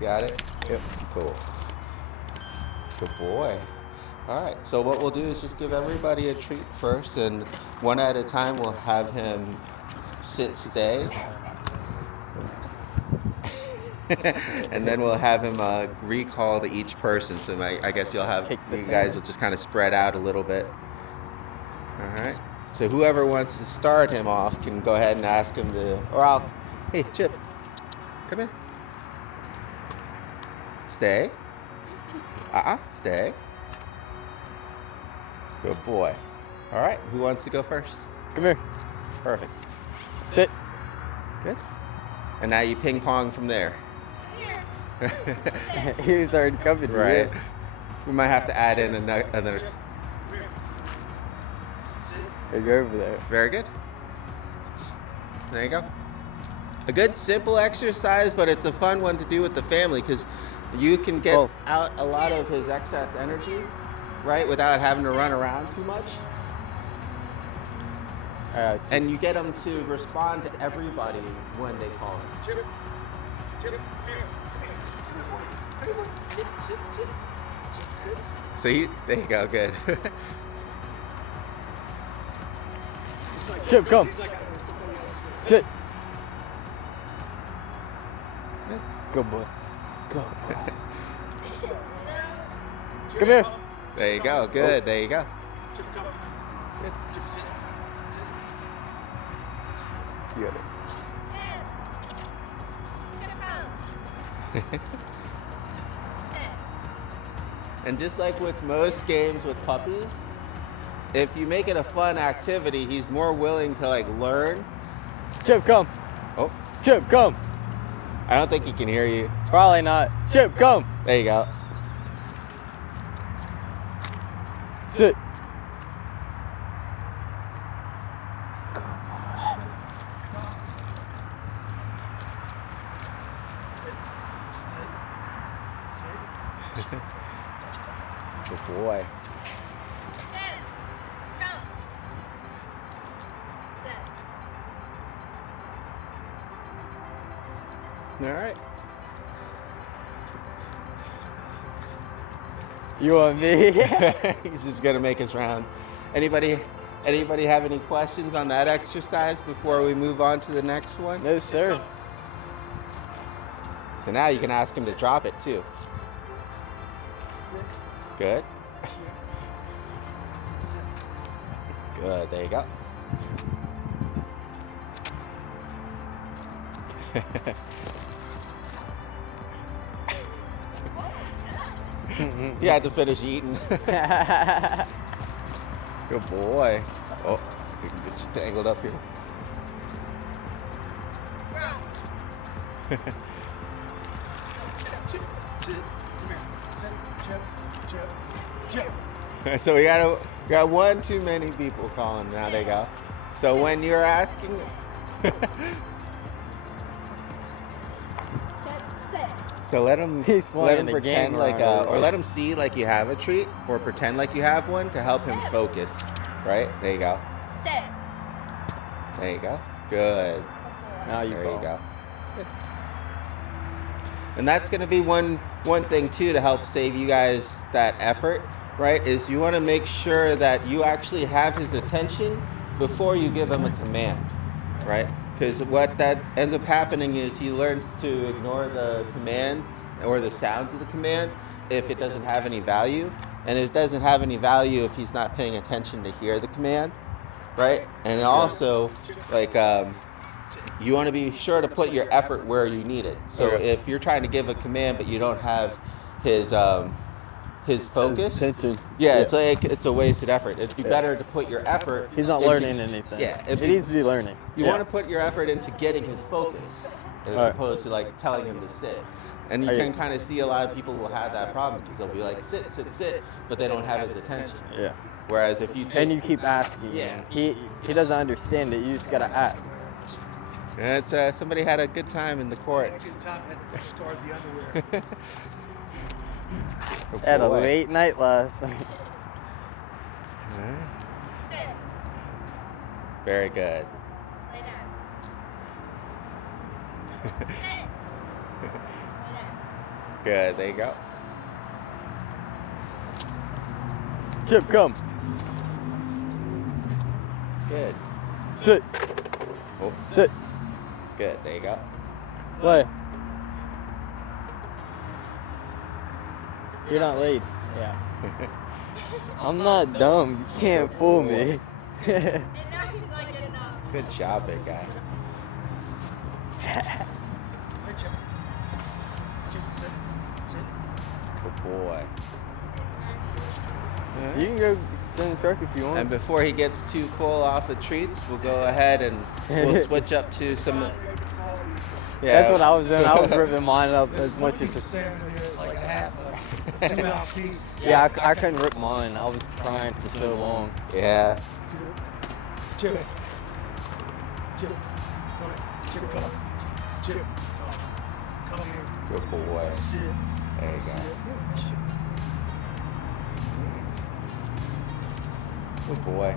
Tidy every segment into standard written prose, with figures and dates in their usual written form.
Got it? Yep. Cool. Good boy. All right, so what we'll do is just give everybody a treat first, and one at a time we'll have him sit, stay, and then we'll have him recall to each person. So I guess Kick the you guys sand. will just kind of spread out a little bit. All right. So whoever wants to start him off can go ahead and ask him to, hey, Chip, come here. Stay. Stay. Good boy. All right, who wants to go first? Come here. Perfect. Sit. Good. And now you ping pong from there. He was already coming. Right. We might have to add in another. Or go over there. Very good. There you go. A good simple exercise, but it's a fun one to do with the family because you can get out a lot of his excess energy, right, without having to run around too much. And you get him to respond to everybody when they call him. Chip, here. Come on, sit. Chip, sit. See, there you go, good. Chip, come. Sit. Good boy. Go. Come here. There you go, good, there you go. Chip, come. Good. Chip, sit. You got it. And just like with most games with puppies, if you make it a fun activity, he's more willing to like learn. Chip, come. Oh, Chip, come. I don't think he can hear you. Probably not. Chip, come. There you go. Sit. Good boy. All right. You want me? He's just gonna make his rounds. Anybody have any questions on that exercise before we move on to the next one? No, sir. So now you can ask him to drop it too. Good. Good, there you go. You had to finish eating. Good boy. Oh, we can get you tangled up here. Chip, sit. Come here. Sit. Chip. So we got one too many people calling. Now they go. So when you're asking, so let him pretend like or let him see like you have a treat, or pretend like you have one to help him focus. Right? There you go. Sit. There you go. Good. Now you There call. you go. Good. And that's going to be one thing too to help save you guys that effort, right? Is you want to make sure that you actually have his attention before you give him a command, right? Because what that ends up happening is he learns to ignore the command or the sounds of the command if it doesn't have any value, and it doesn't have any value if he's not paying attention to hear the command, right? And also, like, you want to be sure to put your effort where you need it. So if you're trying to give a command but you don't have his focus, Attention. it's like it's a wasted effort. It'd be better to put your effort. He's not into- learning anything. Yeah, It needs to be learning. You want to put your effort into getting his focus as opposed to like telling him to sit. And you can kind of see a lot of people will have that problem because they'll be like sit, but they don't have his attention. Yeah. Whereas if you And you keep asking. Yeah. He doesn't understand it. You just gotta ask. it's somebody had a good time in the court. Good time had to discard the underwear. Good Had a boy. late night last night. Alright. Sit. Very good. Lay down. Sit. Lay down. Good. There you go. Chip, come. Good. Sit. Oh, Sit. good. There you go. Play. You're not late. Yeah. I'm not dumb. You can't fool me. And now he's like, enough. Good job, big guy. Hey, Chip. Chip, sit. Sit. Good boy. You can go sit in the truck if you want. And before he gets too full off of treats, we'll go ahead and we'll switch up to some. Yeah, That's what I was doing. I was ripping mine up as much Piece as. of salmon in there is like a half a 2 ounce piece. Yeah, I couldn't rip mine. I was trying for so long. Yeah. Chip. Chip. Come here. Chip, come. Chip. Come here. Good boy. Sit. There you go. Sit. Good boy.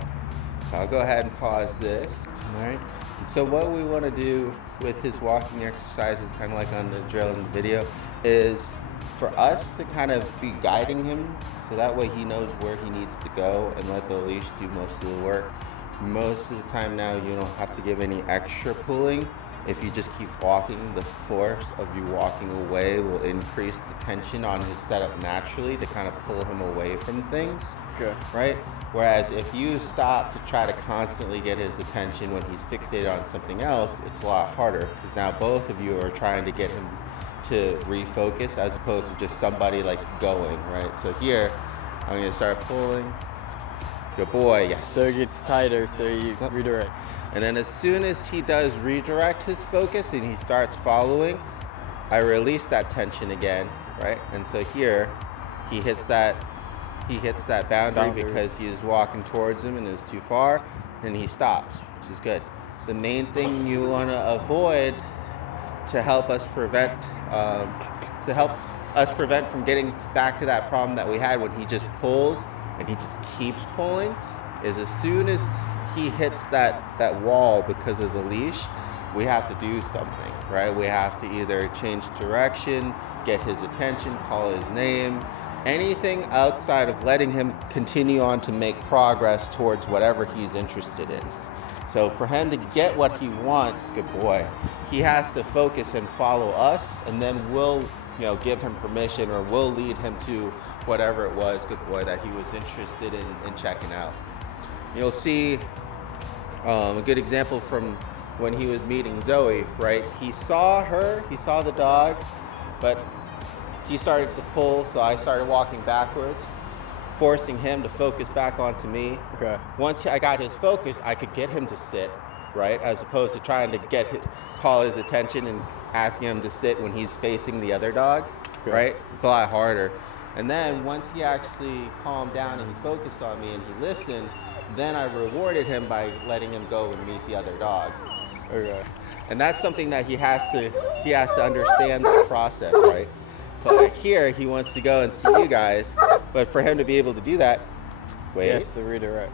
So I'll go ahead and pause this. All right. And so what we want to do with his walking exercises, kind of like on the drill in the video, is for us to kind of be guiding him so that way he knows where he needs to go and let the leash do most of the work. Most of the time now you don't have to give any extra pulling. If you just keep walking, the force of you walking away will increase the tension on his setup naturally to kind of pull him away from things. Okay. Right? Whereas if you stop to try to constantly get his attention when he's fixated on something else, it's a lot harder because now both of you are trying to get him to refocus as opposed to just somebody like going, right? So here, I'm gonna start pulling. Good boy, yes. So it gets tighter, so you Yep. redirect. And then as soon as he does redirect his focus and he starts following, I release that tension again, right? And so here, he hits that boundary because he is walking towards him and is too far, and he stops, which is good. The main thing you want to avoid to help us prevent from getting back to that problem that we had when he just pulls and he just keeps pulling is as soon as he hits that wall because of the leash, we have to do something, right? We have to either change direction, get his attention, call his name, anything outside of letting him continue on to make progress towards whatever he's interested in. So for him to get what he wants, good boy, he has to focus and follow us, and then we'll, give him permission or we'll lead him to whatever it was, good boy, that he was interested in checking out. You'll see a good example from when he was meeting Zoe, right? He saw the dog, but he started to pull, so I started walking backwards, forcing him to focus back onto me. Okay. Once I got his focus, I could get him to sit, right? As opposed to trying to call his attention and asking him to sit when he's facing the other dog, Okay. right? It's a lot harder. And then once he actually calmed down and he focused on me and he listened, then I rewarded him by letting him go and meet the other dog. Okay. And that's something that he has to understand the process, right? So like here, he wants to go and see you guys, but for him to be able to do that, wait, Yes, the redirect.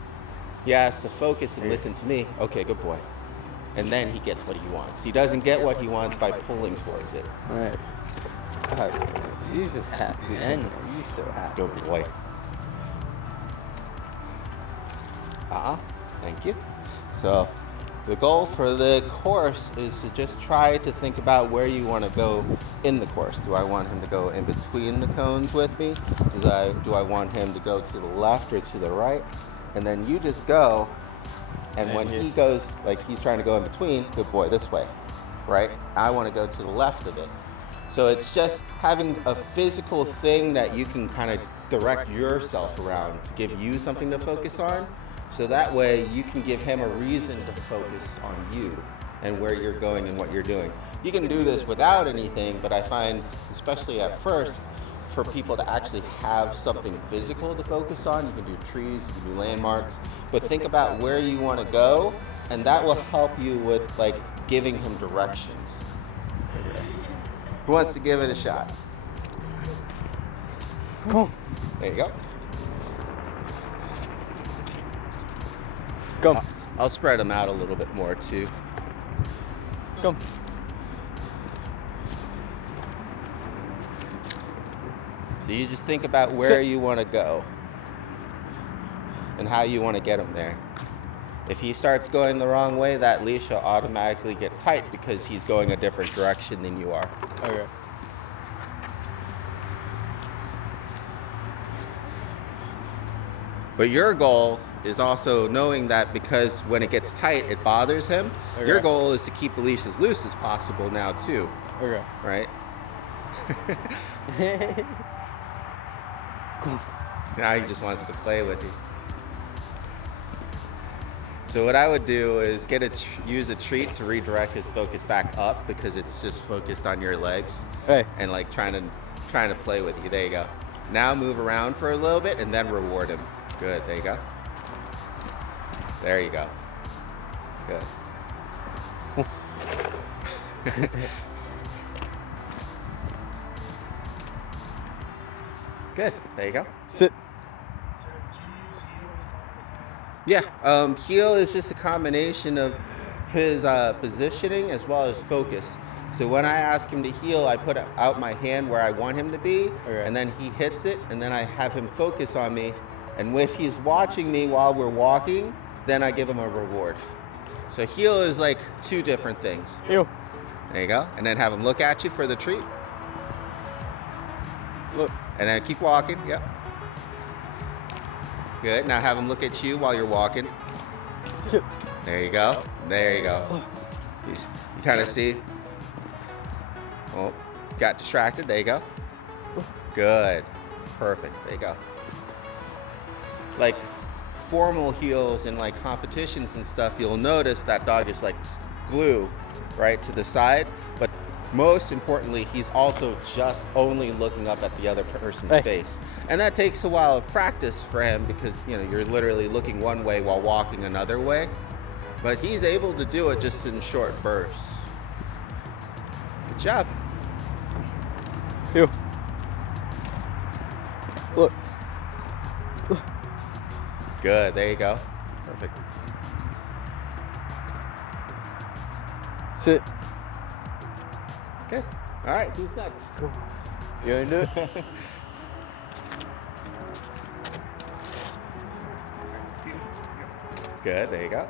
he has to focus and listen to me. Okay, good boy. And then he gets what he wants. He doesn't get what he wants by pulling towards it. All right. God, you just happy. And you so happy. Good boy. Thank you. So the goal for the course is to just try to think about where you want to go in the course. Do I want him to go in between the cones with me? Do I want him to go to the left or to the right? And then you just go, and when he goes, like he's trying to go in between, good boy, this way, right? I want to go to the left of it. So it's just having a physical thing that you can kind of direct yourself around to give you something to focus on. So that way you can give him a reason to focus on you and where you're going and what you're doing. You can do this without anything, but I find, especially at first, for people to actually have something physical to focus on, you can do trees, you can do landmarks, but think about where you want to go, and that will help you with like giving him directions. Who wants to give it a shot? Come on. There you go. Come. I'll spread them out a little bit more too. Come. So you just think about where you want to go and how you want to get him there. If he starts going the wrong way, that leash will automatically get tight because he's going a different direction than you are. Okay. But your goal is also knowing that because when it gets tight, it bothers him. Okay. Your goal is to keep the leash as loose as possible now too, Okay. right? Now he just wants to play with you. So what I would do is use a treat to redirect his focus back up because it's just focused on your legs Hey. and like trying to play with you. There you go. Now move around for a little bit and then reward him. Good. There you go. There you go. Good. Good. There you go. Sit. So did you use heels on the Yeah. Heel is just a combination of his positioning as well as focus. So when I ask him to heel, I put out my hand where I want him to be, Okay. and then he hits it, and then I have him focus on me. And if he's watching me while we're walking, then I give him a reward. So heel is like two different things. Heel. There you go. And then have him look at you for the treat. Look. And then keep walking. Yep. Good. Now have him look at you while you're walking. Chip. There you go. There you go. You kind of see. Oh, got distracted. There you go. Good. Perfect. There you go. Like formal heels in like competitions and stuff, you'll notice that dog is like glue right to the side. But most importantly, he's also just only looking up at the other person's Hey. face. And that takes a while of practice for him because, you know, you're literally looking one way while walking another way. But he's able to do it just in short bursts. Good job. Heel. Look. Good. There you go. Perfect. Sit. Okay. All right. Who's next? You wanna do it? Good. There you go.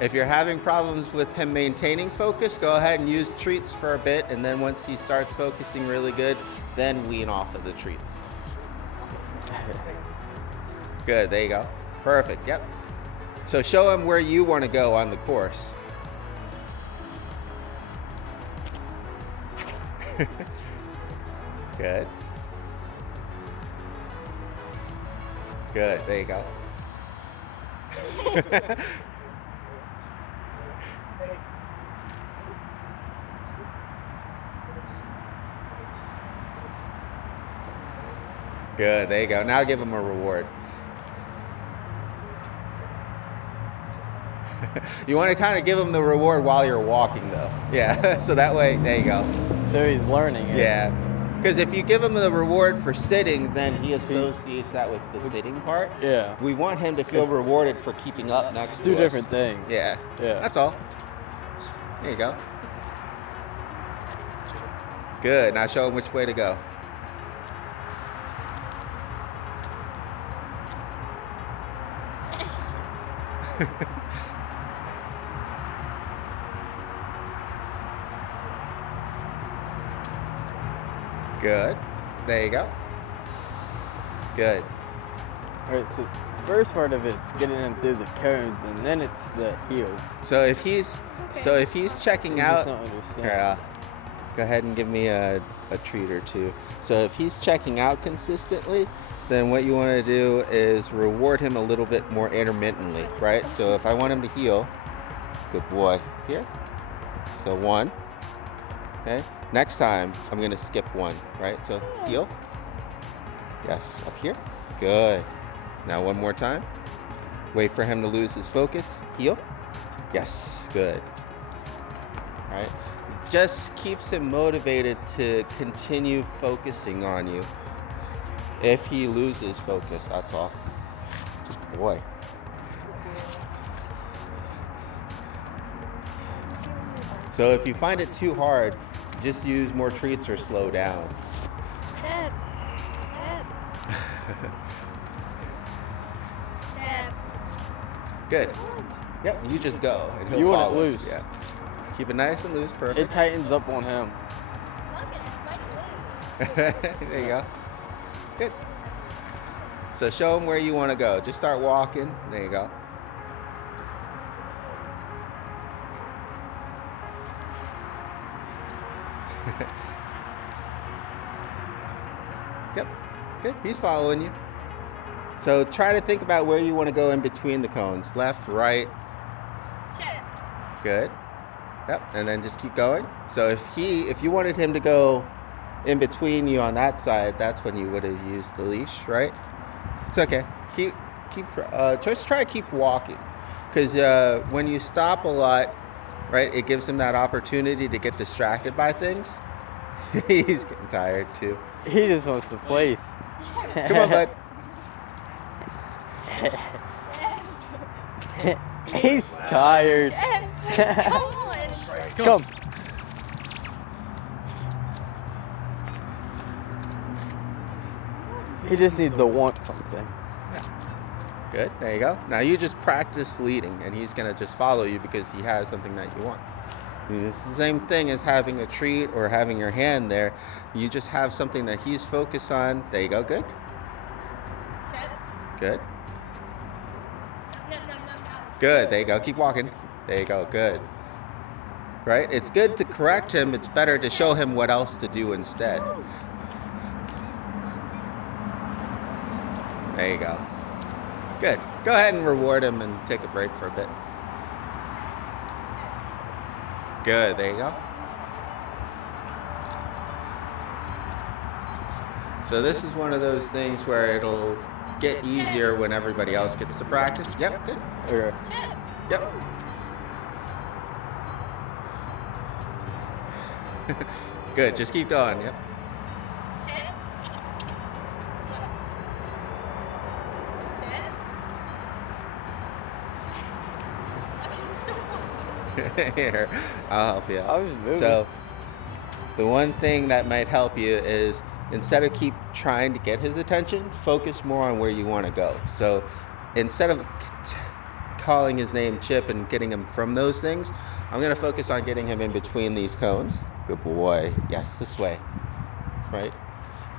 If you're having problems with him maintaining focus, go ahead and use treats for a bit, and then once he starts focusing really good, then wean off of the treats. Good, there you go. Perfect, yep. So show him where you want to go on the course. Good. Good, there you go. Good, there you go. Now give him a reward. You want to kind of give him the reward while you're walking though. Yeah, so that way, there you go. So he's learning it. Yeah. Because if you give him the reward for sitting, then he associates that with the sitting part. Yeah. We want him to feel rewarded for keeping up next It's to two us. different things. Yeah. Yeah. That's all. There you go. Good. Now show him which way to go. Good. There you go. Good. All right. So the first part of it's getting him through the cones, and then it's the heel. So if he's checking I out, just don't understand. here, go ahead and give me a treat or two. So if he's checking out consistently, then what you want to do is reward him a little bit more intermittently, right? So if I want him to heel, good boy, here. So 1. Okay. Next time I'm gonna skip 1, right? So heel. Yes, up here. Good. Now 1 more time. Wait for him to lose his focus. Heel. Yes, good. All right. Just keeps him motivated to continue focusing on you. If he loses focus, that's all. Boy. So if you find it too hard, just use more treats or slow down. Chip. Chip. Chip. Good. Yep, you just go and he'll You want it follow. loose. Yeah. Keep it nice and loose, It perfect. tightens up on him. Look at it, it's mighty loose. There you go. Good. So show him where you want to go. Just start walking. There you go. Yep. Good. He's following you. So try to think about where you want to go in between the cones. Left, right. Chip. Good. Yep. And then just keep going. So if you wanted him to go in between you on that side, that's when you would have used the leash, right? It's okay. Just try to keep walking, because when you stop a lot, right, it gives him that opportunity to get distracted by things. He's getting tired too. He just wants to place. Come on, bud. He's tired. Chip. Come on. Come. He just needs to want something. Good. There you go. Now you just practice leading, and he's gonna just follow you because he has something that you want. It's the same thing as having a treat or having your hand there. You just have something that he's focused on. There you go. Good. Chip. Good. No. Good. There you go. Keep walking. There you go. Good. Right? It's good to correct him. It's better to show him what else to do instead. There you go. Good. Go ahead and reward him and take a break for a bit. Good. There you go. So this is one of those things where it'll get easier when everybody else gets to practice. Yep. Good. Okay. Chip. Yep. Good. Just keep going. Yep. Chip. Look. Chip. Okay, so Here, I'll help you. I was moving. So, the one thing that might help you is instead of keep trying to get his attention, focus more on where you want to go. So, instead of calling his name Chip and getting him from those things, I'm going to focus on getting him in between these cones. Good boy. Yes, this way. Right?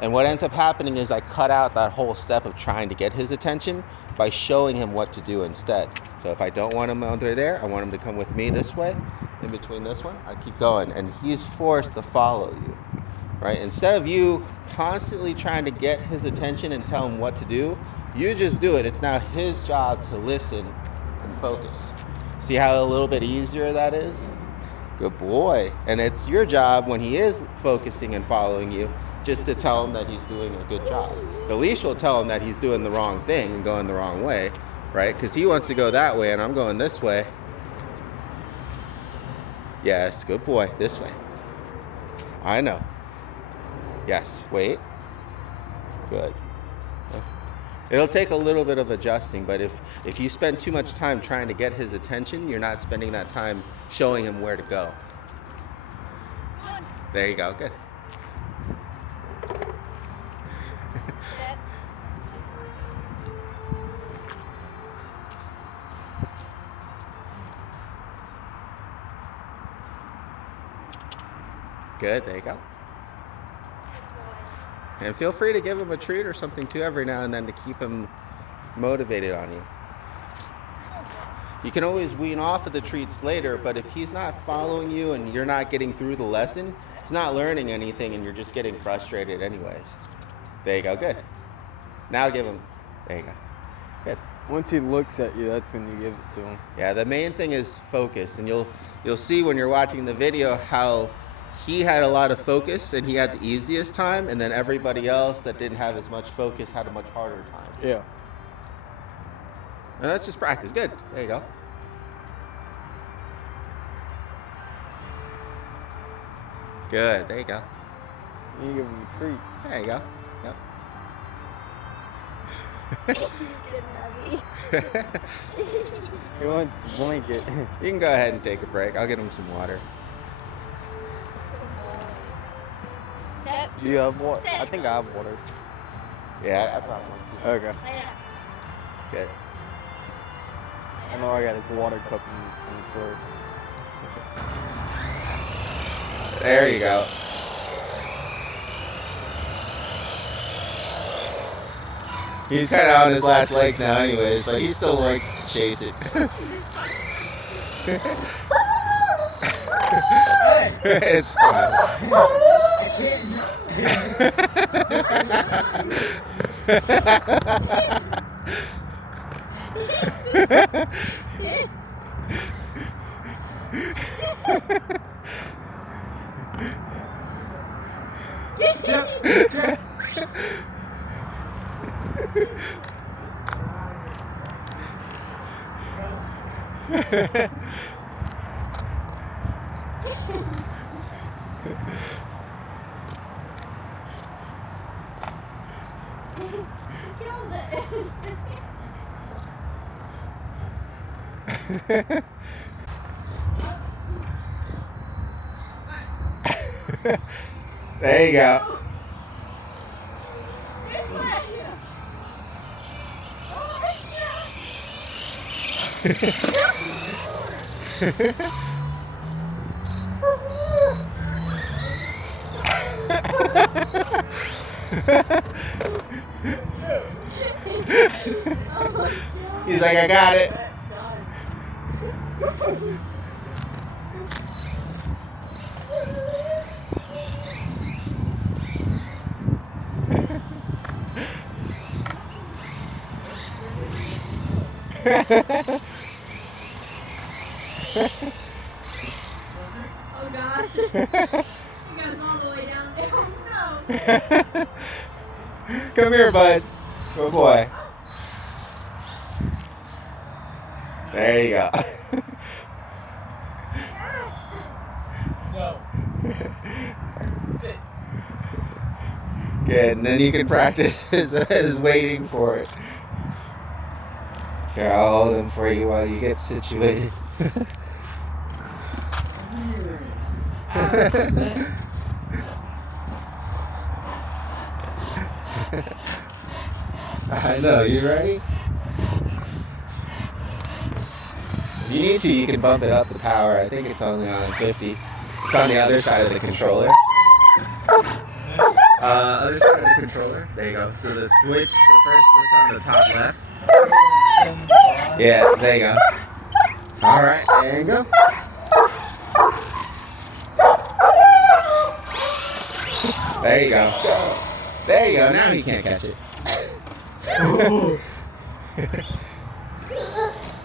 And what ends up happening is I cut out that whole step of trying to get his attention by showing him what to do instead. So if I don't want him under there, I want him to come with me this way, in between this one. I keep going, and he's forced to follow you, right? Instead of you constantly trying to get his attention and tell him what to do, you just do it. It's now his job to listen and focus. See how a little bit easier that is? Good boy. And it's your job when he is focusing and following you, just to tell him that he's doing a good job. The leash will tell him that he's doing the wrong thing and going the wrong way, right? Because he wants to go that way and I'm going this way. Yes, good boy. This way. I know. Yes, wait. Good. It'll take a little bit of adjusting, but if you spend too much time trying to get his attention, you're not spending that time showing him where to go. There you go. Good. Chip. Good. There you go. And feel free to give him a treat or something too every now and then to keep him motivated on you. You can always wean off of the treats later, but if he's not following you and you're not getting through the lesson, he's not learning anything and you're just getting frustrated anyways. There you go. Good. Now give him. There you go. Good. Once he looks at you, that's when you give it to him. Yeah, the main thing is focus, and you'll see when you're watching the video how he had a lot of focus and he had the easiest time, and then everybody else that didn't have as much focus had a much harder time. Yeah. And that's just practice. Good. There you go. Good. There you go. You give him a treat. There you go. Yep. He's getting heavy. He wants a blanket. You can go ahead and take a break. I'll get him some water. Do you have water? Sit. I think I have water. Yeah, I brought one too. Okay. Lay down. Good. I know I got his water cup on the floor. There you go. He's kind of on his last legs now anyways, but he still likes to chase it. It's fine. Killed it. There you go. This way. He's like, I got it. Oh gosh. He goes all the way down there. Oh no. Come here, bud. Good boy. There you go. No. Sit. Good, and then you can practice his waiting for it. Here, I'll hold him for you while you get situated. I know, you ready? If you need to, you can bump it up the power. I think it's only on 50. It's on the other side of the controller. Other side of the controller. There you go. So the switch, the first switch on the top left. Yeah, there you go. All right, there you go. There you go. There you go. Now he can't catch it.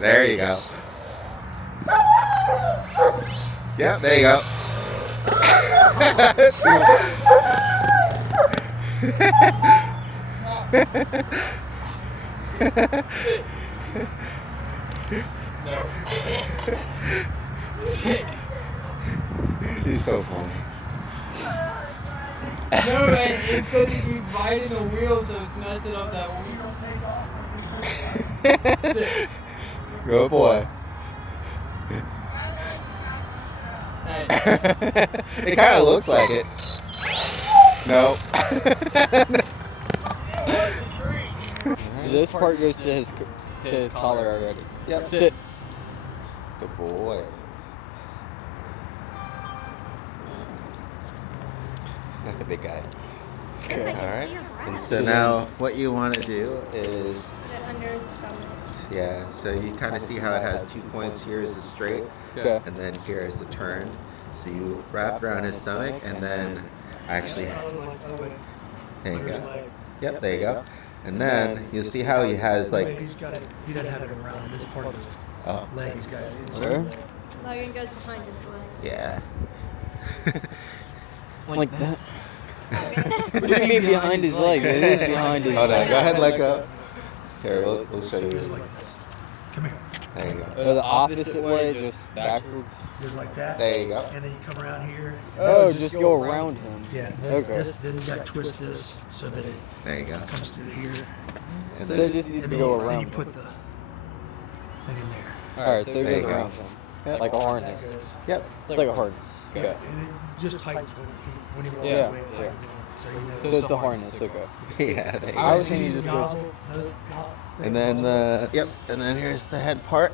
There you go. Yep, there you go. No. Sit. He's so funny. No, man, it's because he's biting the wheel, so it's messing up that wheel. Good boy. Hey. It kind of looks like it. No. This part goes to his collar already. Yep. Sit. Good boy. Not the big guy. Okay. All right. And so now what you want to do is, Put it under his stomach. yeah, so you kind of see how it has 2 points. Here is the straight, Okay. and then here is the turn. So you wrap around his stomach, and then actually, there you go. Yep, there you go. And then you'll see how he has like, He's got it. He doesn't have it around this part of his oh, leg. He's got it inside Where? the leg. Logan goes behind his leg. yeah. Like that. What do you mean behind his leg? It is behind his Hold on, leg. go ahead, let go. Here, we'll show Just you. like this. Come here. There you go. Or the opposite way, just backwards. Just like that. There you go. And then you come around here. and Oh, this is- just go around him. Yeah. Okay. Then you got to twist this so that it There you go. comes through here. And So then, it just needs And to then, go then around you him. put the thing in there. Alright, so it There you goes go. around him. Yep. Like a harness. Yep. It's like a harness. Yeah. Okay. And it just tightens when he walks Yeah, away. It yeah. tightens in there. So it's a harness, okay. Yeah, there you I go. was thinking just go. And then, yep, and then here's the head part.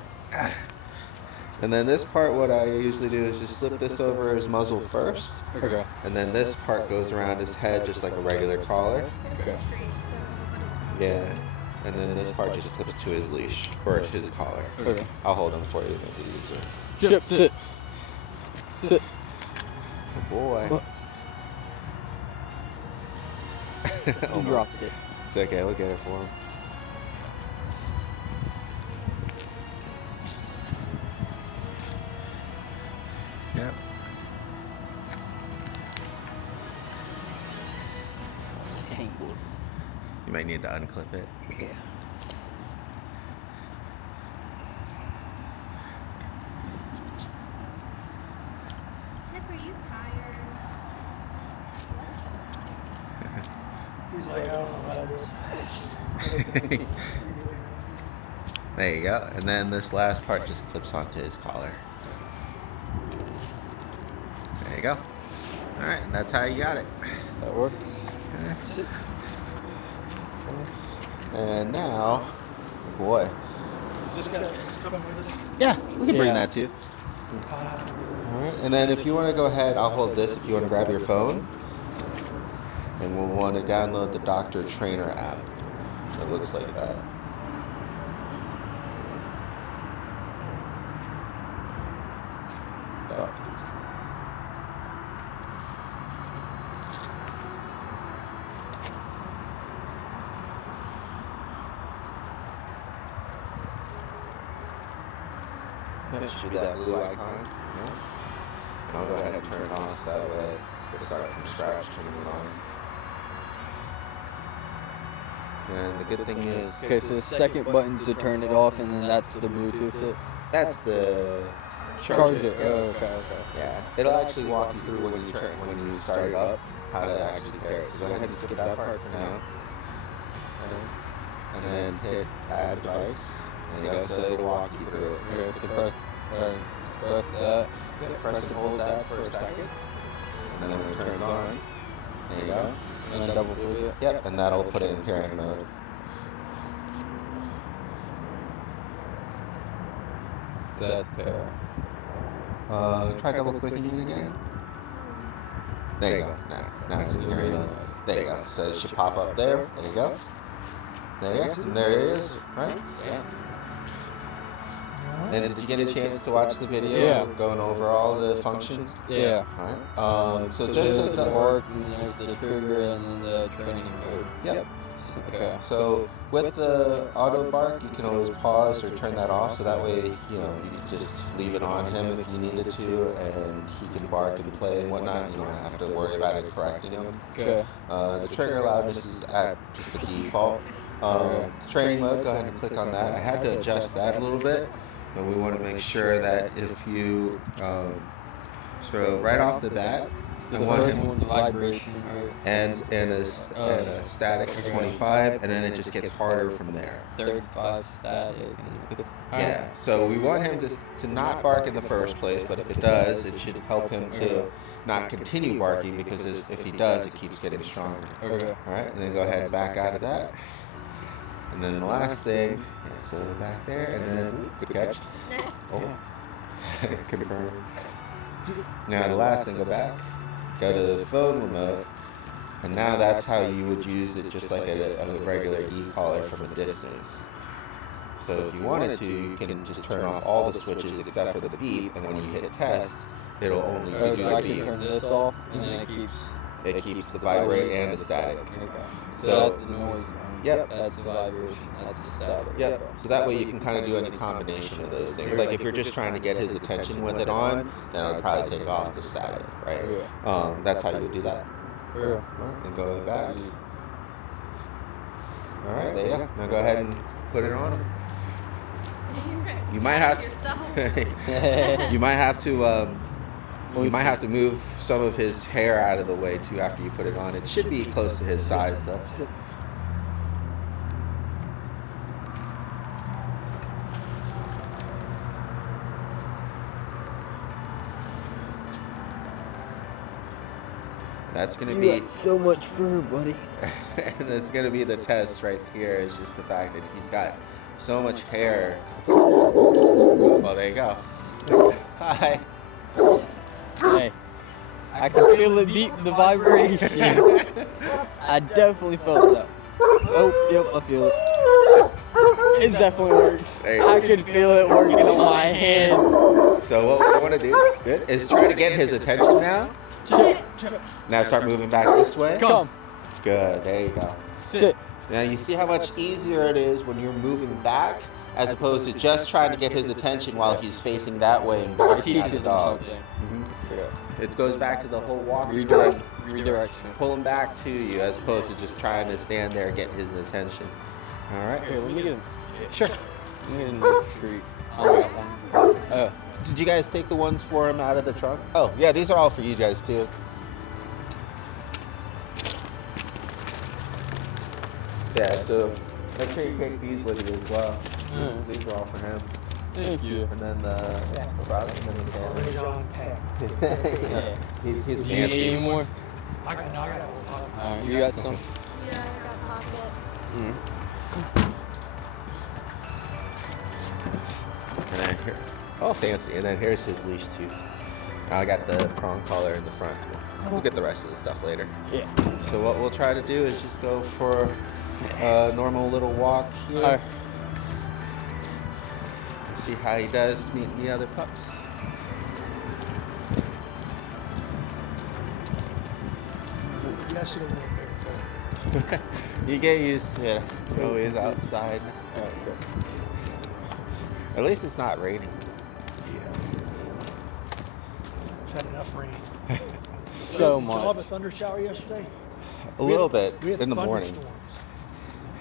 And then this part, what I usually do is just slip this over his muzzle first. Okay. And then this part goes around his head just like a regular collar. Okay. Yeah. And then this part just clips to his leash, or his collar. Okay. I'll hold him for you to make it easier. Chip, sit. Sit. Good boy. You Almost. dropped it. It's okay, we'll get it for him. Yep. It's tangled. You might need to unclip it. Yeah. Tip, are you tired? He's like, I don't know about this. There you go. And then this last part just clips onto his collar. There you go. All right, and that's how you got it. That works. And now, boy. Is this guy coming with us? Yeah, we can bring Yeah. that too. All right, and then if you want to go ahead, I'll hold this if you want to grab your phone. And we'll want to download the Dr. Trainer app. It looks like that. It should be that blue icon. Yeah. And I'll go ahead and turn it on so that way we'll start from scratch turning it on. And the good thing is, Okay, so the second button's to turn it off, and then that's the Bluetooth it. that's the Charge charger. it. Oh, okay, okay. Yeah, it'll actually walk you through when you start it up how to actually pair it. So go ahead and skip that part for now. And then hit add device. There you go. So it'll walk you through it. Okay, so press that. Yeah, press and hold that for a second. And then when it turns on, there you go. And then double click it. Yep, and that'll put it in pairing mode. So that's pair. Try double clicking it again. There you go. Now it's in pairing mode. There you go. So it should pop up there. There you go. There you go. And there it is. Right? Yeah. And did you get a chance to watch the video? Yeah. Going over all the functions? Yeah. Alright. So just There's to the arc, and then there's the trigger, and then the training mode. Yep. Okay. So with the auto bark, you can always pause or turn that off, so that way, you know, you can just leave it on him if you needed to, and he can bark and play and whatnot. You don't have to worry about it correcting him. Okay. The trigger loudness is at just the default. Training mode, go ahead and click on that. I had to adjust that a little bit, but we want to make sure that if you, so right off the bat, I The want first him one's vibration, right? and a static of 25, and then it just gets harder from there. Third, 5 static. And Yeah, so we want him to not bark in the first place, but if it does, it should help him to not continue barking, because if he does, it keeps getting stronger. Okay. All right, and then go ahead and back out of that. And then the last thing, yeah, so back there, and then, good catch. Oh, confirm. Now the last thing, go back, go to the phone remote, and now that's how you would use it, just like a regular e-collar from a distance. So if you wanted to, you can just turn off all the switches except for the beep, and when you hit test, it'll only Oh, use so the I can beep. turn this off, and then it keeps. It keeps the vibrate and the static. Okay. So So- that's the noise one. Yep. That's the vibration. That's the static. Yep. So that way you can kind of do any combination of those things. Like if you're just trying to get his attention with it on, then I'd probably take off the static, right? Yeah. That's how you would do that. Yeah. Alright, and go back. All right, there you go. Now go ahead and put it on him. You might have Yourself. you might have to you might have to move some of his hair out of the way too after you put it on. It should be close to his size though. That's gonna You be got so much fur, buddy. and that's gonna be the test right here. Is just the fact that he's got so much hair. Well, there you go. Hi. Hey, I can feel it deep, the vibration. I definitely felt that. Oh, yep, I feel it. It definitely works. There you go. I can feel it working on my hand. So what we want to do, good, is try to get his attention now. Chip, Now start moving back this way. come, Good. There you go. sit. Now you see how much easier it is when you're moving back, as opposed to just trying to get his attention while he's facing that way and barking at Teaches the him dogs. something. Mhm. It goes back to the whole walking Redirect, thing. redirection. Pull him back to you as opposed to just trying to stand there and get his attention. All right. Here, let me get him. Sure. Let me get another treat. I got one. Oh, Did you guys take the ones for him out of the trunk? Oh, yeah, these are all for you guys too. Yeah, so make sure you take these with you as well. These are all for him. thank you. And then yeah, no problem. And then the sandwich. John Pack. Yeah. He's You need any fancy. more? I got Alright, you got some? Yeah, I got pocket. And then here, oh fancy. And then here's his leash too. And I got the prong collar in the front. We'll get the rest of the stuff later. Yeah. So what we'll try to do is just go for a normal little walk here. Alright. See how he does meeting the other pups. Yes, it will be You get used to it. You're always outside. At least it's not raining. Yeah. We've had enough rain. So Did you have much. a thunder shower yesterday? A little bit We had in the morning. thunderstorms.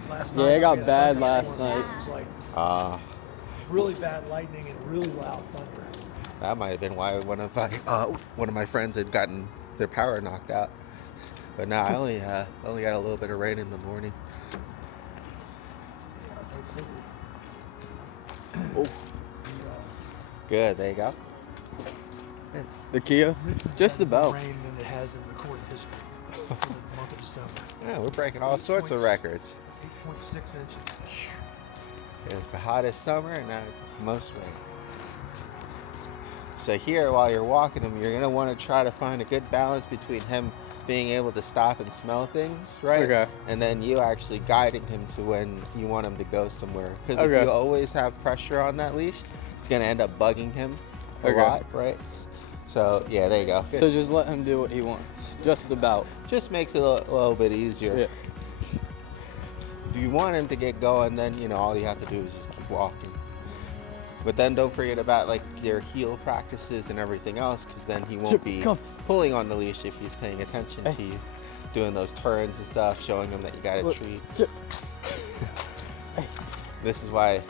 Last Yeah, night it got we had bad last thunderstorms. night. It was like Uh, really bad lightning and really loud thunder. that might have been why one of my friends had gotten their power knocked out. But no, I only got a little bit of rain in the morning. Oh, Good, there you go. the Kia? Just Had more about. rain than it has in recorded history for the month of December. Yeah, we're breaking all sorts of records. 8.6 inches. It's the hottest summer and now most rain. So here, while you're walking him, you're gonna want to try to find a good balance between him being able to stop and smell things, right? Okay. And then you actually guiding him to when you want him to go somewhere. Because Okay. if you always have pressure on that leash, it's gonna end up bugging him a Okay. lot, right? So yeah, there you go. Good. So just let him do what he wants. Just about. Just makes it a little bit easier. Yeah. If you want him to get going, then all you have to do is just keep walking. But then don't forget about like your heel practices and everything else, because then he won't Chip, be come. pulling on the leash if he's paying attention Hey. to you, doing those turns and stuff, showing him that you got a Look, treat. Chip. This is why,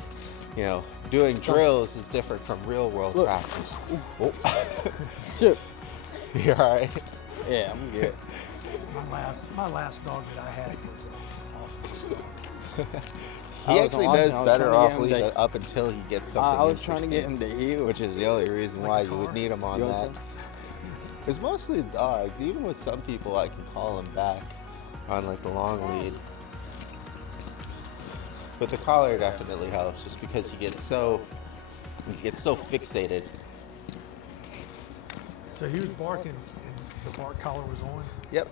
doing drills is different from real world Look. practice. Oh. Chip. You all right? Yeah, I'm good. My last dog that I had was awful. He I was actually watching, does I was better trying to off get him leash to- up until he gets something I was trying to get him interesting, to heel. which is the only reason why you would need him on You that. want some? It's mostly dogs. Even with some people, I can call them back on like the long lead. But the collar definitely helps, just because he gets so fixated. So he was barking and the bark collar was on, Yep.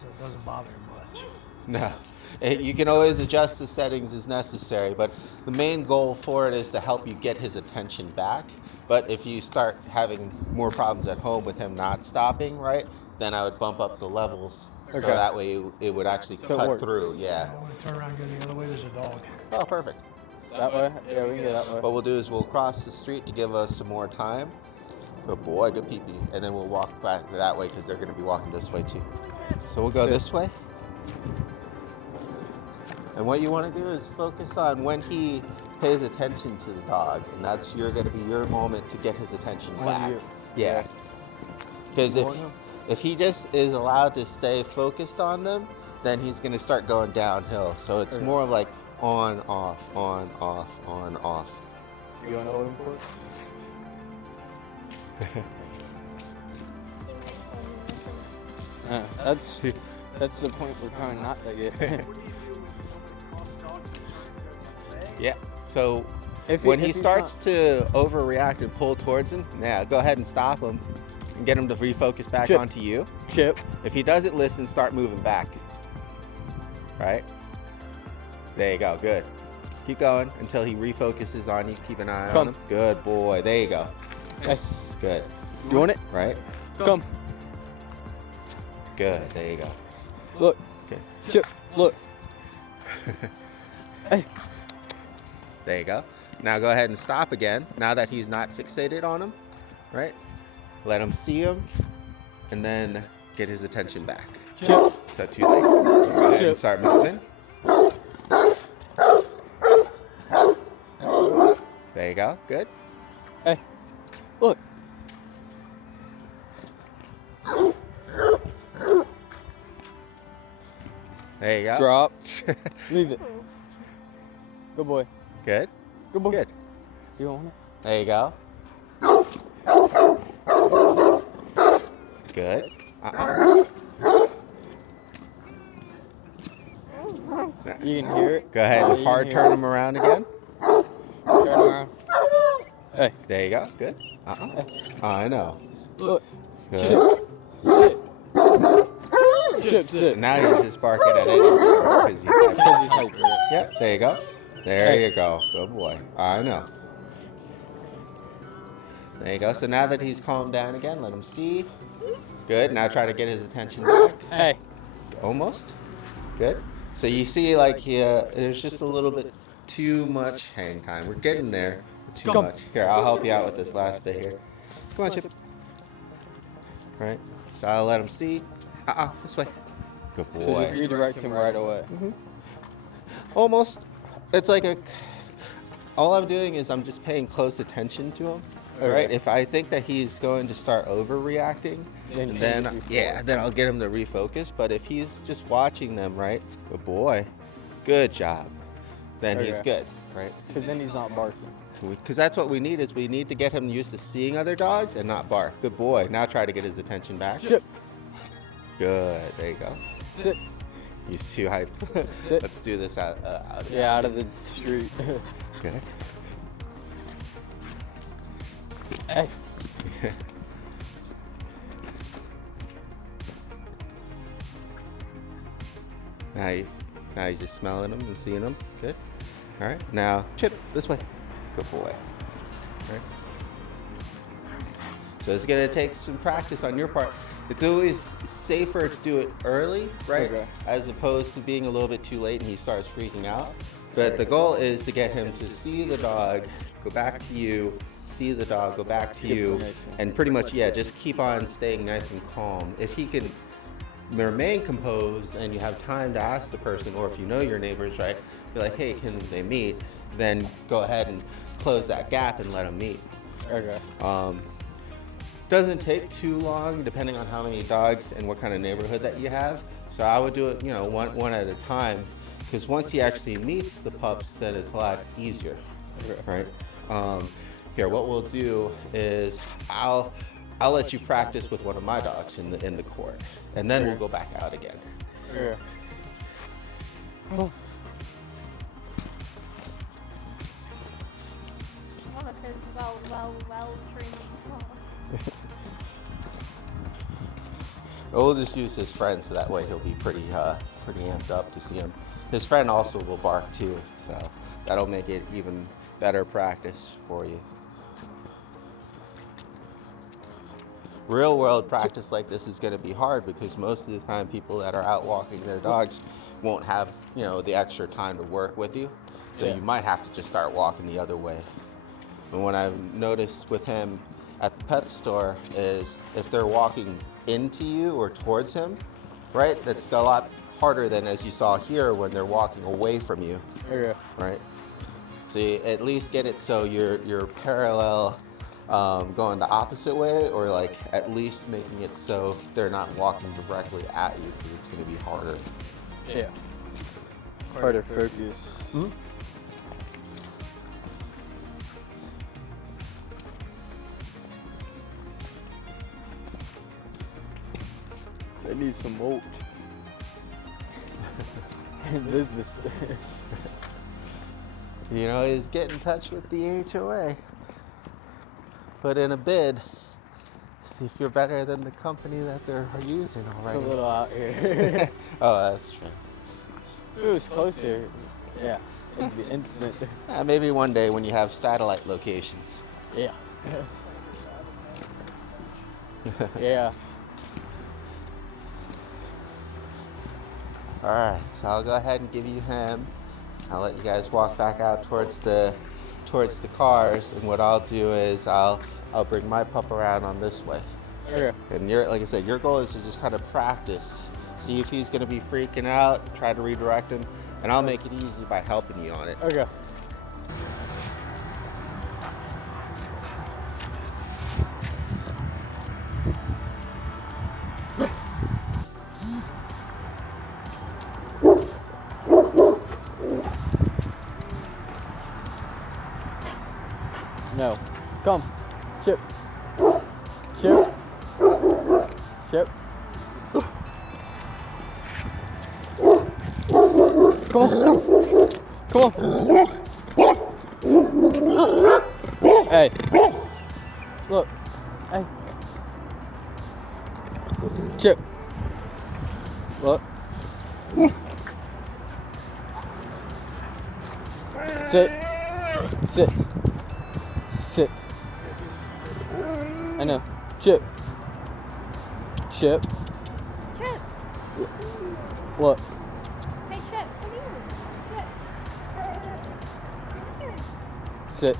so it doesn't bother him much. No. You can always adjust the settings as necessary, but the main goal for it is to help you get his attention back. But if you start having more problems at home with him not stopping, right, then I would bump up the levels. So Okay. that way it would actually So it cut works. through. Yeah. I want to turn around and go the other way, there's a dog. Oh, perfect. That way? Yeah, we can go that way. What we'll do is we'll cross the street to give us some more time. Good boy, good pee-pee. And then we'll walk back that way because they're going to be walking this way too. So we'll go Sit. this way. And what you want to do is focus on when he pays attention to the dog. And that's going to be your moment to get his attention When back. you- Yeah. Because You want him? if he just is allowed to stay focused on them, then he's going to start going downhill. So it's Okay. more like on, off, on, off, on, off. You want to hold him for it? That's the point we're trying not to get. What do you do when lost dogs and Yeah. So If when if he he's starts not- to overreact and pull towards him, yeah, go ahead and stop him and get him to refocus back Chip. onto you. Chip. If he doesn't listen, start moving back. Right? There you go. Good. Keep going until he refocuses on you. Keep an eye on Come. him. Good boy. There you go. Yes. Good. You want it? Right? Come. Good. There you go. Look. Okay. Chip. Look. Hey. There you go. Now go ahead and stop again. Now that he's not fixated on him, right? Let him see him, and then get his attention back. Chip. So too late. Go ahead and Chip. start moving. There you go. Good. Hey. Look. There you go. Drop. Leave it. Good boy. Good. Good boy. Good. You don't want it? There you go. Good. You can hear it. Go ahead Yeah, and you hard can turn hear him around again. it. Turn around. Hey. There you go. Good. I know. Look. Good. Sit. Chip, sit. Now he's just barking at anyone because he's Because happy. he's hyper. Yeah, there you go. There Hey. you go. Good boy. I know. There you go. So now that he's calmed down again, let him see. Good. Now try to get his attention back. Hey. Almost. Good. So you see, like, there's just a little bit too much hang time. We're getting there. Too Come. much. Here, I'll help you out with this last bit here. Come on, Chip. Right. So I'll let him see. This way. Good So just boy. redirect him right away. Almost. It's like all I'm doing is I'm just paying close attention to him. Okay. Right? If I think that he's going to start overreacting, Then then you then I'll get him to refocus. But if he's just watching them, right? Good boy. Good job. Then he's Okay. good, right? Because then he's not barking. Because that's what we need is we need to get him used to seeing other dogs and not bark. Good boy. Now try to get his attention back. Chip. Good. There you go. Sit. He's too hyped. Sit. Let's do this out of Yeah, out of the street. Good. Hey. Now you're just smelling them and seeing them. Good. All right. Now Chip this way. Good boy. All right. So it's gonna take some practice on your part. It's always safer to do it early, right? Okay. As opposed to being a little bit too late and he starts freaking out. But the goal is to get him to see the dog, go back to you, see the dog, go back to Give you, permission. and pretty much, yeah, just keep on staying nice and calm. If he can remain composed and you have time to ask the person, or if you know your neighbors, right, be like, hey, can they meet? Then go ahead and close that gap and let them meet. Okay. Doesn't take too long depending on how many dogs and what kind of neighborhood that you have. So I would do it, one at a time, because once he actually meets the pups, then it's a lot easier, right? Here, what we'll do is I'll let you practice with one of my dogs in the court, and then we'll go back out again. Yeah. One of his well trained dogs. We'll just use his friend so that way he'll be pretty amped up to see him. His friend also will bark too, so that'll make it even better practice for you. Real world practice like this is going to be hard because most of the time people that are out walking their dogs won't have, the extra time to work with you. So Yeah. you might have to just start walking the other way. And what I've noticed with him at the pet store is if they're walking into you or towards him, right, that's a lot harder than as you saw here when they're walking away from you, Okay. right? So you at least get it so you're parallel going the opposite way, or like at least making it so they're not walking directly at you because it's going to be harder. Yeah. Harder focus. They need some mulch. Business. You know, is get in touch with the HOA. Put in a bid. See if you're better than the company that they're using It's already. a little out here. Oh, that's true. If it was closer, yeah, it'd be instant. Maybe one day when you have satellite locations. Yeah. Yeah. All right, so I'll go ahead and give you him. I'll let you guys walk back out towards the cars, and what I'll do is I'll bring my pup around on this way. Okay. And like I said, your goal is to just kind of practice, see if he's going to be freaking out, try to redirect him, and I'll make it easy by helping you on it. Okay. No. Come. Chip. Chip. Chip. Come on. Come on. Hey. Look. Hey. Chip. Look. Sit. Sit. Sit. I know. Chip. Chip. Chip. Look. Hey, Chip, come here. Chip. Sit.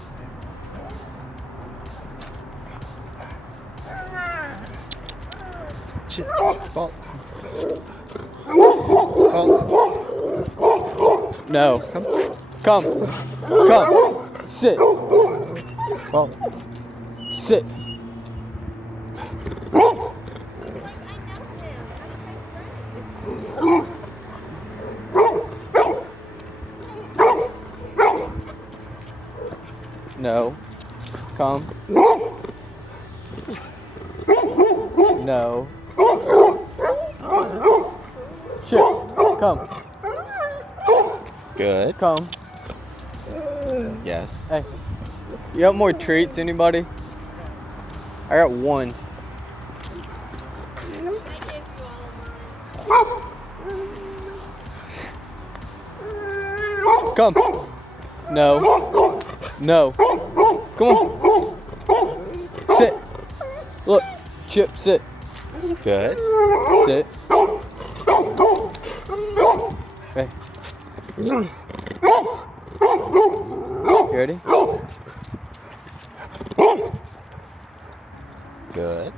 Chip. Ball. Ball. No. Come. Come. Sit. Ball. Sit. No. Come. No. Chip. Come. Good. Come. Yes. Hey. You got more treats, anybody? I got one. I gave you all of mine. Come. No. No. Come on. Sit. Look. Chip, sit. Good. Sit. Hey. You ready? Good.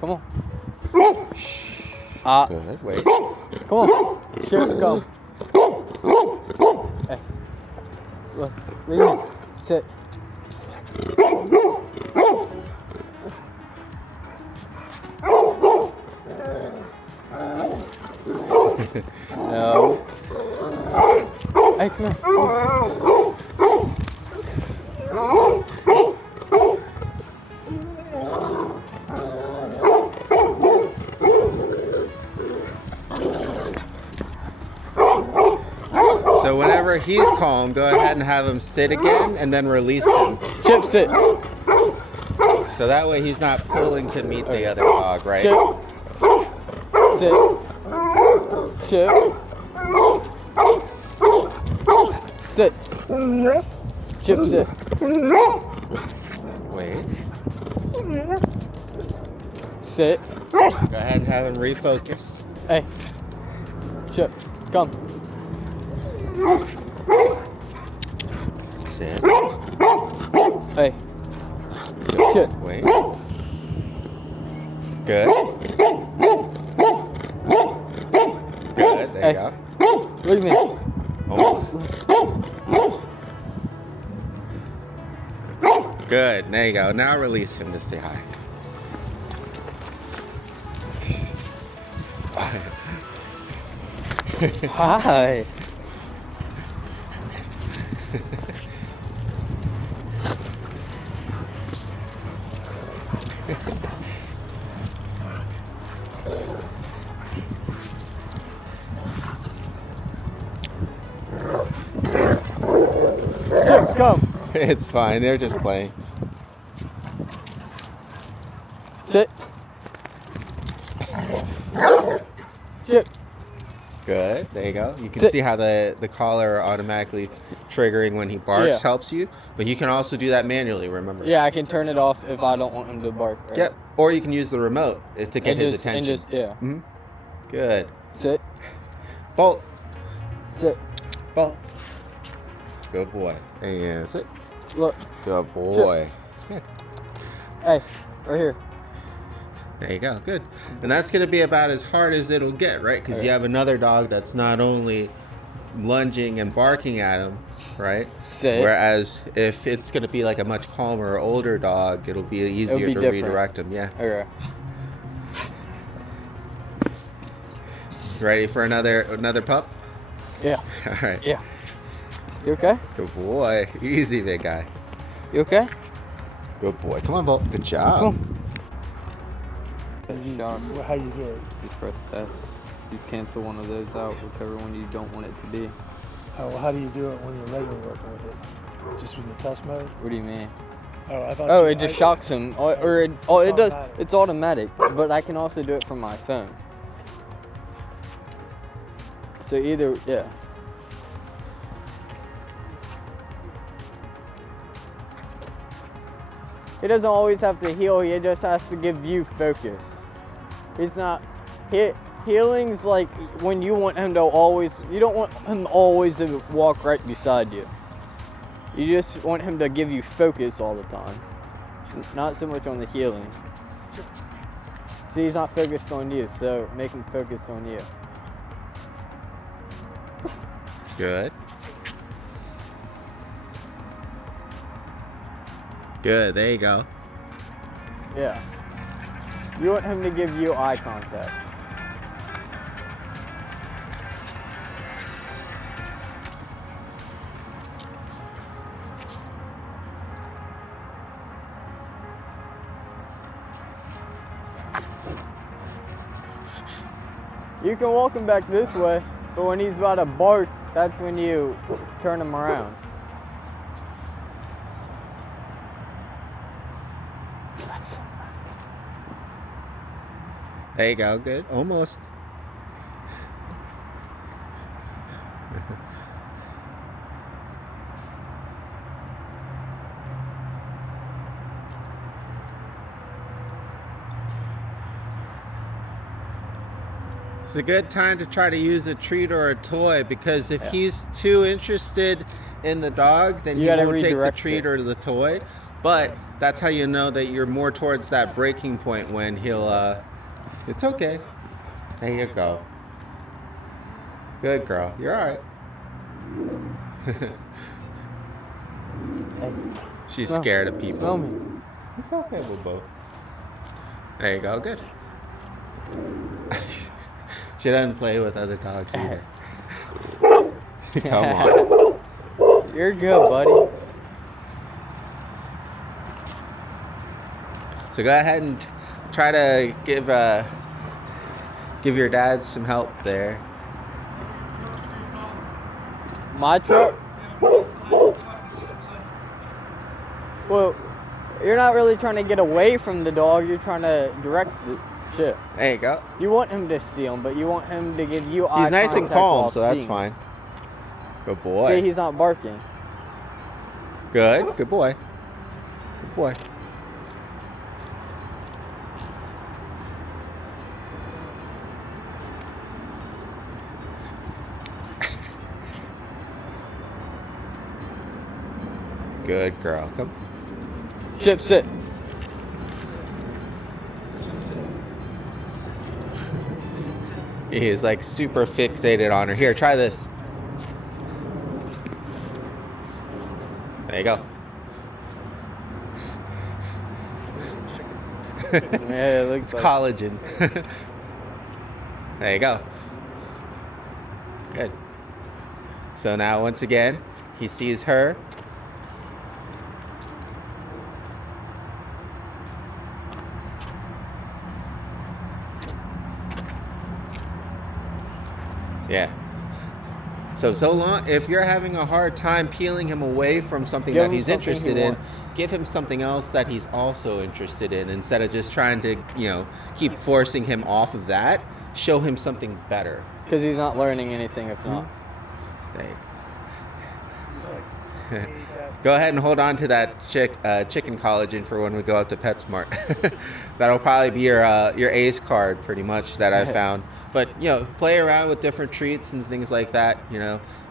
Come on. Ah. Good. Wait. Come on. Chip, go. Hey. Look. Lean. Sit. No. Hey, come here. So whenever he's calm, go ahead and have him sit again and then release him. Chip, sit. So that way he's not pulling to meet the other dog, right? Chip. Sit. Chip. Sit. Chip, sit. Wait. Sit. Go ahead and have him refocus. Hey. Chip, come. Sit. Hey. Chip. Wait. Good. Good. There Hey. you go. Look at me. Almost. Good. There you go. Now release him to say hi. Hi. come. It's fine. They're just playing. Sit. Chip. Good. There you go. You can Sit. see how the collar automatically triggering when he barks Yeah. helps you, but you can also do that manually. Remember. Yeah, I can turn it off if I don't want him to bark. Right? Yep. Or you can use the remote to get And his just, attention. and just, yeah. hmm Good. Sit. Bolt. Sit. Bolt. Good boy. And sit. Look. Good boy. Good. Hey, right here. There you go. Good. And that's going to be about as hard as it'll get, right? Because you have another dog that's not only lunging and barking at him, right? Sit. Whereas if it's going to be like a much calmer, older dog, it'll be easier be to different. redirect him. Yeah. Okay. Ready for another pup? Yeah. All right. Yeah. You okay? Good boy. Easy, big guy. You okay? Good boy. Come on, Bolt. Good job. Come Well, how you do it? Just press test. You cancel one of those out, whichever one you don't want it to be. Oh, well, how do you do it when you're regular working with it? Just with the test mode? What do you mean? Oh, I thought. Oh, you- it just I- shocks him. Or it does. automatic. It's automatic, but I can also do it from my phone. So either, yeah. He doesn't always have to heal. He just has to give you focus. He's not. Healing's like when you want him to always. You don't want him always to walk right beside you. You just want him to give you focus all the time. Not so much on the healing. See, he's not focused on you, so make him focused on you. Good. Good. There you go. Yeah. You want him to give you eye contact. You can walk him back this way, but when he's about to bark, that's when you turn him around. That's There you go. Good. Almost. It's a good time to try to use a treat or a toy, because if he's too interested in the dog, then You you gotta won't take the redirect treat it. or the toy. But that's how you know that you're more towards that breaking point when he'll it's okay. There you go. Good girl. You're all right. Hey, She's smell- scared of people. Smell me. It's okay, Bobo. There you go. Good. She doesn't play with other dogs either. Come on. You're good, buddy. So go ahead and try to give your dad some help there. My truck? Well, you're not really trying to get away from the dog. You're trying to direct the shit. There you go. You want him to see him, but you want him to give you eye He's nice and contact calm, while so that's seeing. fine. Good See, boy. he's not barking. Good. Good boy. Good boy. Good girl. Come. Chip, sit. He's like super fixated on her. Here, try this. There you go. Yeah, it looks It's like. collagen. There you go. Good. So now once again, he sees her. Yeah. So long, if you're having a hard time peeling him away from something Give that him he's something he interested in, wants. give him something else that he's also interested in instead of just trying to, keep forcing him off of that. Show him something better. Because he's not learning anything if not. Hey. He's like, hey, Dad. Go ahead and hold on to that chicken collagen for when we go up to PetSmart. That'll probably be your ace card, pretty much, that I found. But play around with different treats and things like that.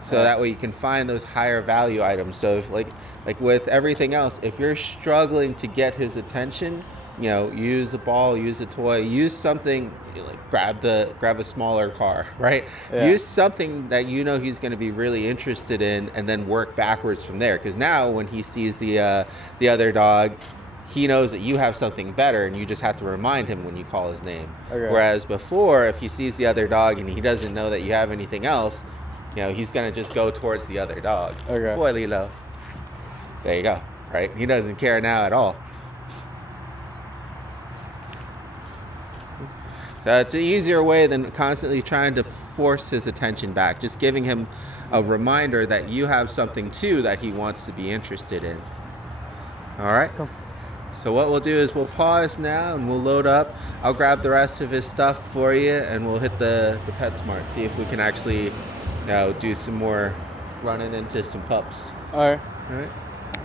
So that way you can find those higher value items. So if like with everything else, if you're struggling to get his attention, use a ball, use a toy, use something like grab a smaller car, right? Yeah. Use something that he's going to be really interested in, and then work backwards from there. Because now when he sees the other dog, he knows that you have something better, and you just have to remind him when you call his name. Okay. Whereas before, if he sees the other dog and he doesn't know that you have anything else, he's going to just go towards the other dog. Okay. Boy, Lilo. There you go. Right? He doesn't care now at all. So it's an easier way than constantly trying to force his attention back. Just giving him a reminder that you have something too that he wants to be interested in. All right? Cool. So what we'll do is we'll pause now and we'll load up. I'll grab the rest of his stuff for you, and we'll hit the PetSmart. See if we can actually do some more running into some pups. All right. All right?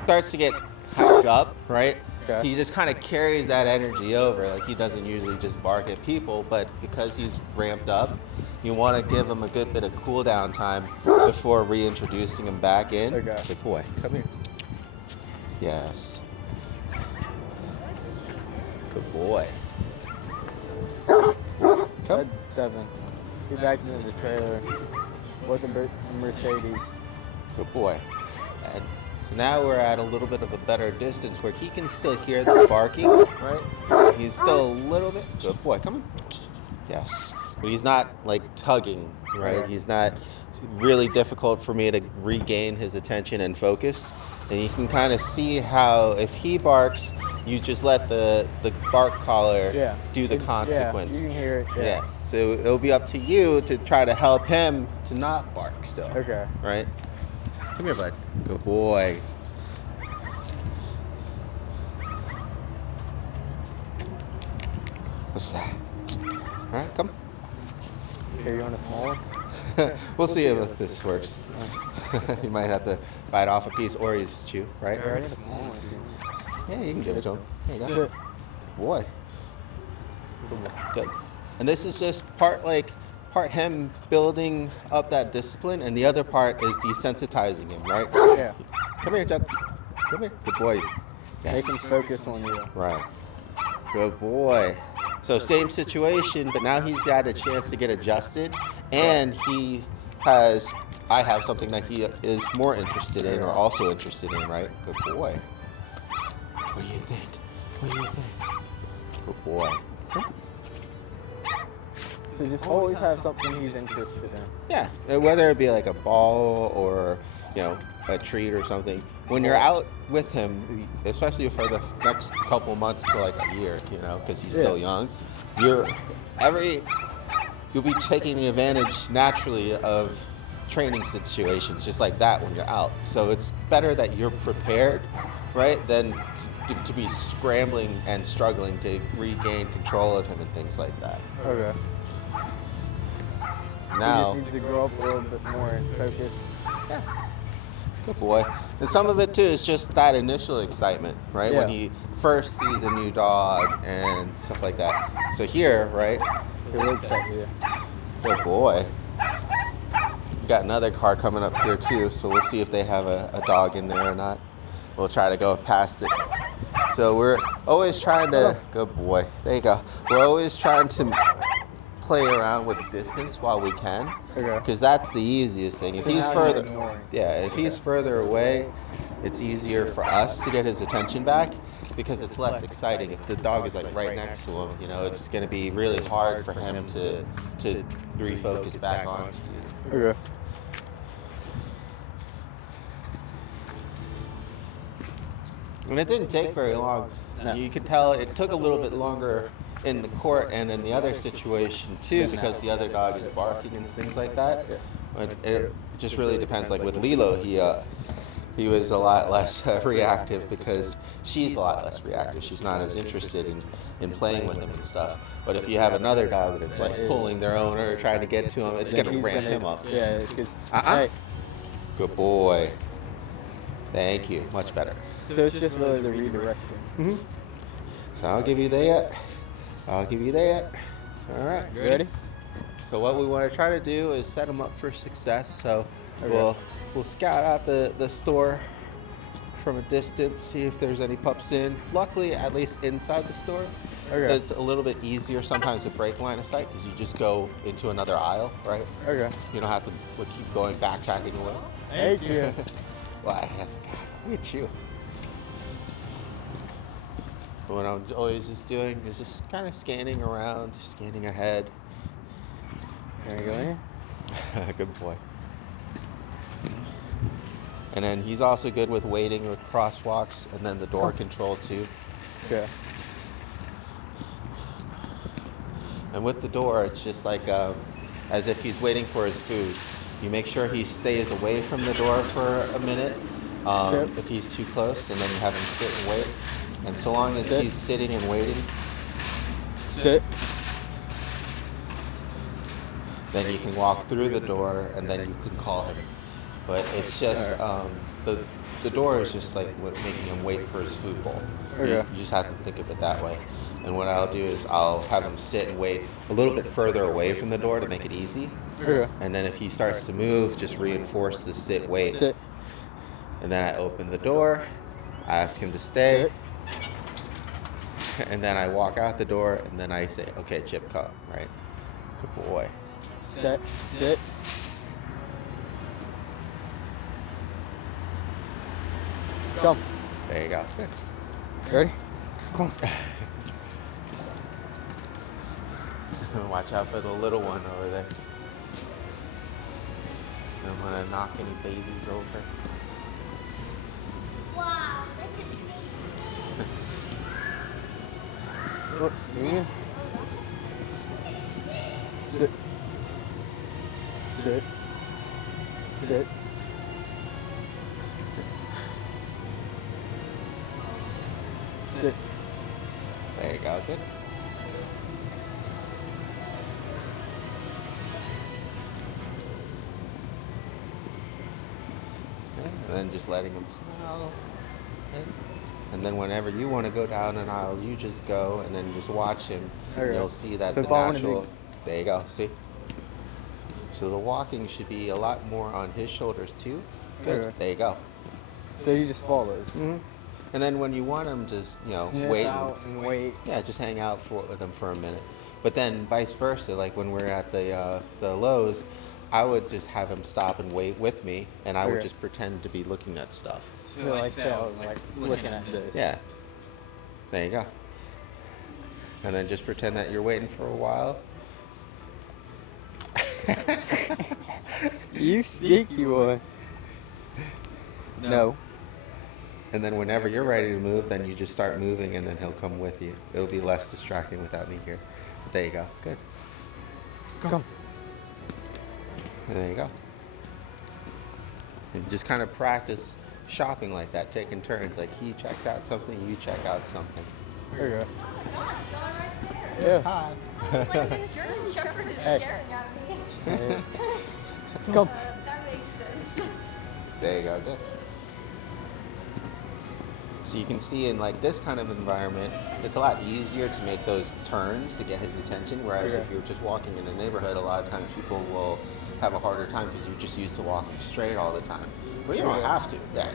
Starts to get hyped up, right? Okay. He just kind of carries that energy over. Like, he doesn't usually just bark at people, but because he's ramped up, you want to give him a good bit of cool down time before reintroducing him back in. Okay. Good boy, come here. Yes. Good boy. Come. That's Devin. Be back into the trailer with the Mercedes. Good boy. And so now we're at a little bit of a better distance where he can still hear the barking, right? He's still a little bit. Good boy, come on. Yes. But he's not like tugging, right? He's not really difficult for me to regain his attention and focus. And you can kind of see how if he barks, you just let the bark collar do the consequence. Yeah, you can hear it. Yeah. So it'll be up to you to try to help him to not bark still. Okay. Right? Come here, bud. Good boy. What's that? All right, come. Okay, you want a small one? We'll see if this works. You might have to bite off a piece or you just chew, right? I need a small one. Yeah, you can give it to him. There you go. Sit. Boy. Good. And this is just part him building up that discipline, and the other part is desensitizing him, right? Yeah. Come here, Chuck. Come here. Good boy. Yes. Make him focus on you. Right. Good boy. So same situation, but now he's had a chance to get adjusted, and I have something that he is more interested in or also interested in, right? Good boy. What do you think? What do you think? Good boy. So just always have something he's interested in. Yeah, whether it be like a ball or, a treat or something. When you're out with him, especially for the next couple months to like a year, because he's still young, you'll be taking advantage naturally of training situations just like that when you're out. So it's better that you're prepared, right, than to be scrambling and struggling to regain control of him and things like that. Okay. Now, He just needs to grow up a little bit more and focus. good boy. And some of it too is just that initial excitement, right? When Yeah. he first sees a new dog and stuff like that. So here, right? He looks at you. Good boy. We got another car coming up here too, so we'll see if they have a dog in there or not. We'll try to go past it. So we're always trying to, good boy, there you go. We're always trying to play around with distance while we can, Okay. because that's the easiest thing. If So he's now further, you're ignoring. if he's further away, it's easier for us to get his attention back because it's less exciting. If the dog is like right next to him, it's going to be really hard for him to refocus back on you. Okay. And it didn't take very long. No. You could tell it took a little bit longer in the court and in the other situation too, because the other dog is barking and things like that. But It just really depends. Like with Lilo, he was a lot less reactive because she's a lot less reactive. She's not as interested in playing with him and stuff. But if you have another dog that's like pulling their owner, trying to get to him, it's then gonna he's ramp him up. Yeah, because Uh-uh. Good boy. Thank you. Much better. so it's just really the redirecting. So I'll give you that. I'll give you that. All right. You ready? So what we want to try to do is set them up for success. So Okay. we'll scout out the store from a distance, see if there's any pups in. Luckily, at least inside the store, Okay. it's a little bit easier sometimes to break line of sight because you just go into another aisle, right? Okay. You don't have to keep going backtracking away. Thank you. Why? That's okay. Look at you. So what I'm always just doing is just kind of scanning around, scanning ahead. There you go. Here. Good boy. And then he's also good with waiting with crosswalks and then the door control too. Okay. And with the door, it's just like as if he's waiting for his food. You make sure he stays away from the door for a minute Okay. if he's too close, and then you have him sit and wait. And so long as Sit. he's sitting and waiting, Sit. then you can walk through the door and then you can call him. But it's just the door is just like making him wait for his food bowl. Okay. You just have to think of it that way. And what I'll do is I'll have him sit and wait a little bit further away from the door to make it easy. Okay. And then if he starts to move, just reinforce the sit wait. Sit. And then I open the door, I ask him to stay, Sit. and then I walk out the door, and then I say, okay, Chip, come, right? Good boy. Sit. Sit. Come. There you go. Good. Ready? Come. Watch out for the little one over there. Don't want to knock any babies over. Wow, that's amazing. Oh, here. Sit. Sit. Sit. Sit. There you go. Good. Okay, and then just letting them smell. Okay. And then whenever you want to go down an aisle, you just go and then just watch him. And Okay. you'll see that So the if I wanna natural. do- There you go. See. So the walking should be a lot more on his shoulders too. Good. Okay. There you go. So he just follows. Mm-hmm. And then when you want him, just Sniff wait. out and wait. Yeah, just hang out with them for a minute. But then vice versa, like when we're at the Lowe's, I would just have him stop and wait with me, and I would Okay. just pretend to be looking at stuff. So like say I was like looking at this. Yeah. There you go. And then just pretend that you're waiting for a while. You sneaky boy. No. And then whenever you're ready to move, then you just start moving, and then he'll come with you. It'll be less distracting without me here. But there you go. Good. Come. And there you go. And just kind of practice shopping like that, taking turns. Like he checks out something, you check out something. There you go. Oh my gosh, going right there. Yeah. Hi. It's like this German Shepherd is Hey. staring at me. Come. That makes sense. There you go. Good. So you can see in like this kind of environment, it's a lot easier to make those turns to get his attention. Whereas Okay. if you're just walking in a neighborhood, a lot of times people will have a harder time because you're just used to walking straight all the time. But you don't Okay. have to. Yeah.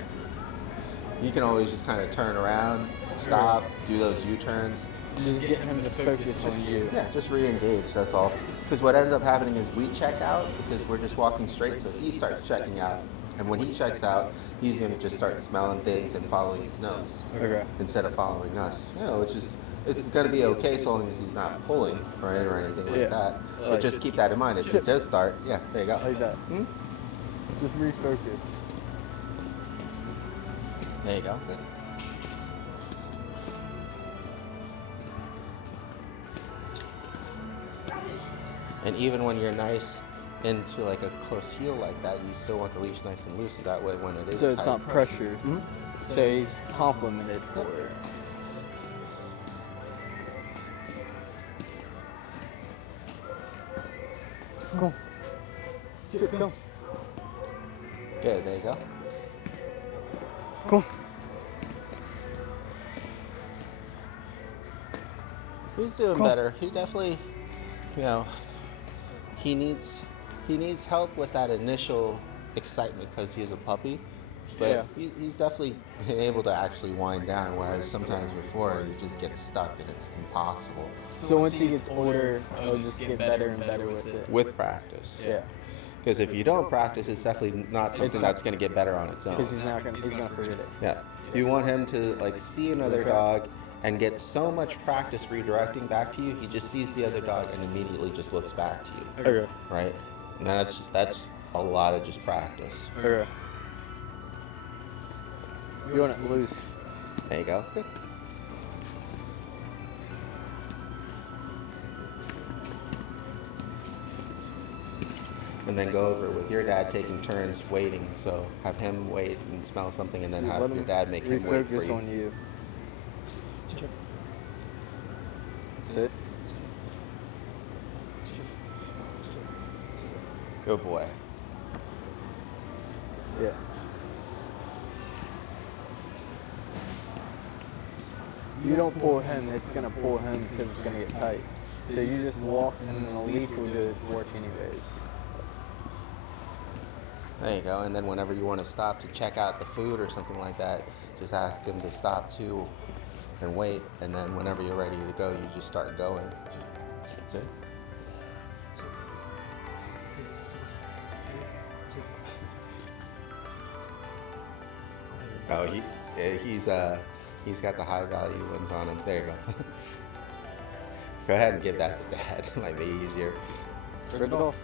You can always just kind of turn around, stop, do those U-turns. Just get him to focus on you. Yeah, just re-engage, that's all. Because what ends up happening is we check out because we're just walking straight, so he starts checking out. And when he checks out, he's going to just start smelling things and following his nose Okay. instead of following us. You know, which is, it's going to be okay so long as he's not pulling, right, or anything like Yeah. that. But Like- just keep that in mind. If he does start, yeah, there you go. Like that. Hmm? Just refocus. There you go. Good. And even when you're nice into like a close heel like that, you still want the leash nice and loose. So that way, when it is So it's tight- not pressured. Mhm. So he's complimented for it. Go. Go. Good. There you go. Go. He's doing Cool. better. He definitely, you know, he needs help with that initial excitement because he's a puppy. But Yeah. he's definitely been able to actually wind down, whereas sometimes before he just gets stuck and it's impossible. So once he gets older, he'll just get better and better with it. With practice. Yeah. Because if you don't practice, it's definitely not something not- that's going to get better on its own. Because he's gonna forget it. Yeah. You want him to like see another dog and get so much practice redirecting back to you, he just sees the other dog and immediately just looks back to you. Okay. Right? And that's a lot of just practice. Okay. You want it loose. There you go. Good. And then go over with your dad taking turns waiting. So have him wait and smell something, and then So have let your him dad make him wait for refocus you. on you. Sit. Good boy. Yeah. You don't pull him, it's gonna pull him because it's gonna get tight. So you just walk and then the leash will do its work anyways. There you go. And then whenever you want to stop to check out the food or something like that, just ask him to stop too and wait. And then whenever you're ready to go, you just start going. Good. Oh, he's got the high value ones on him. There you go. Go ahead and give that to Dad. It might be easier. Rip it off.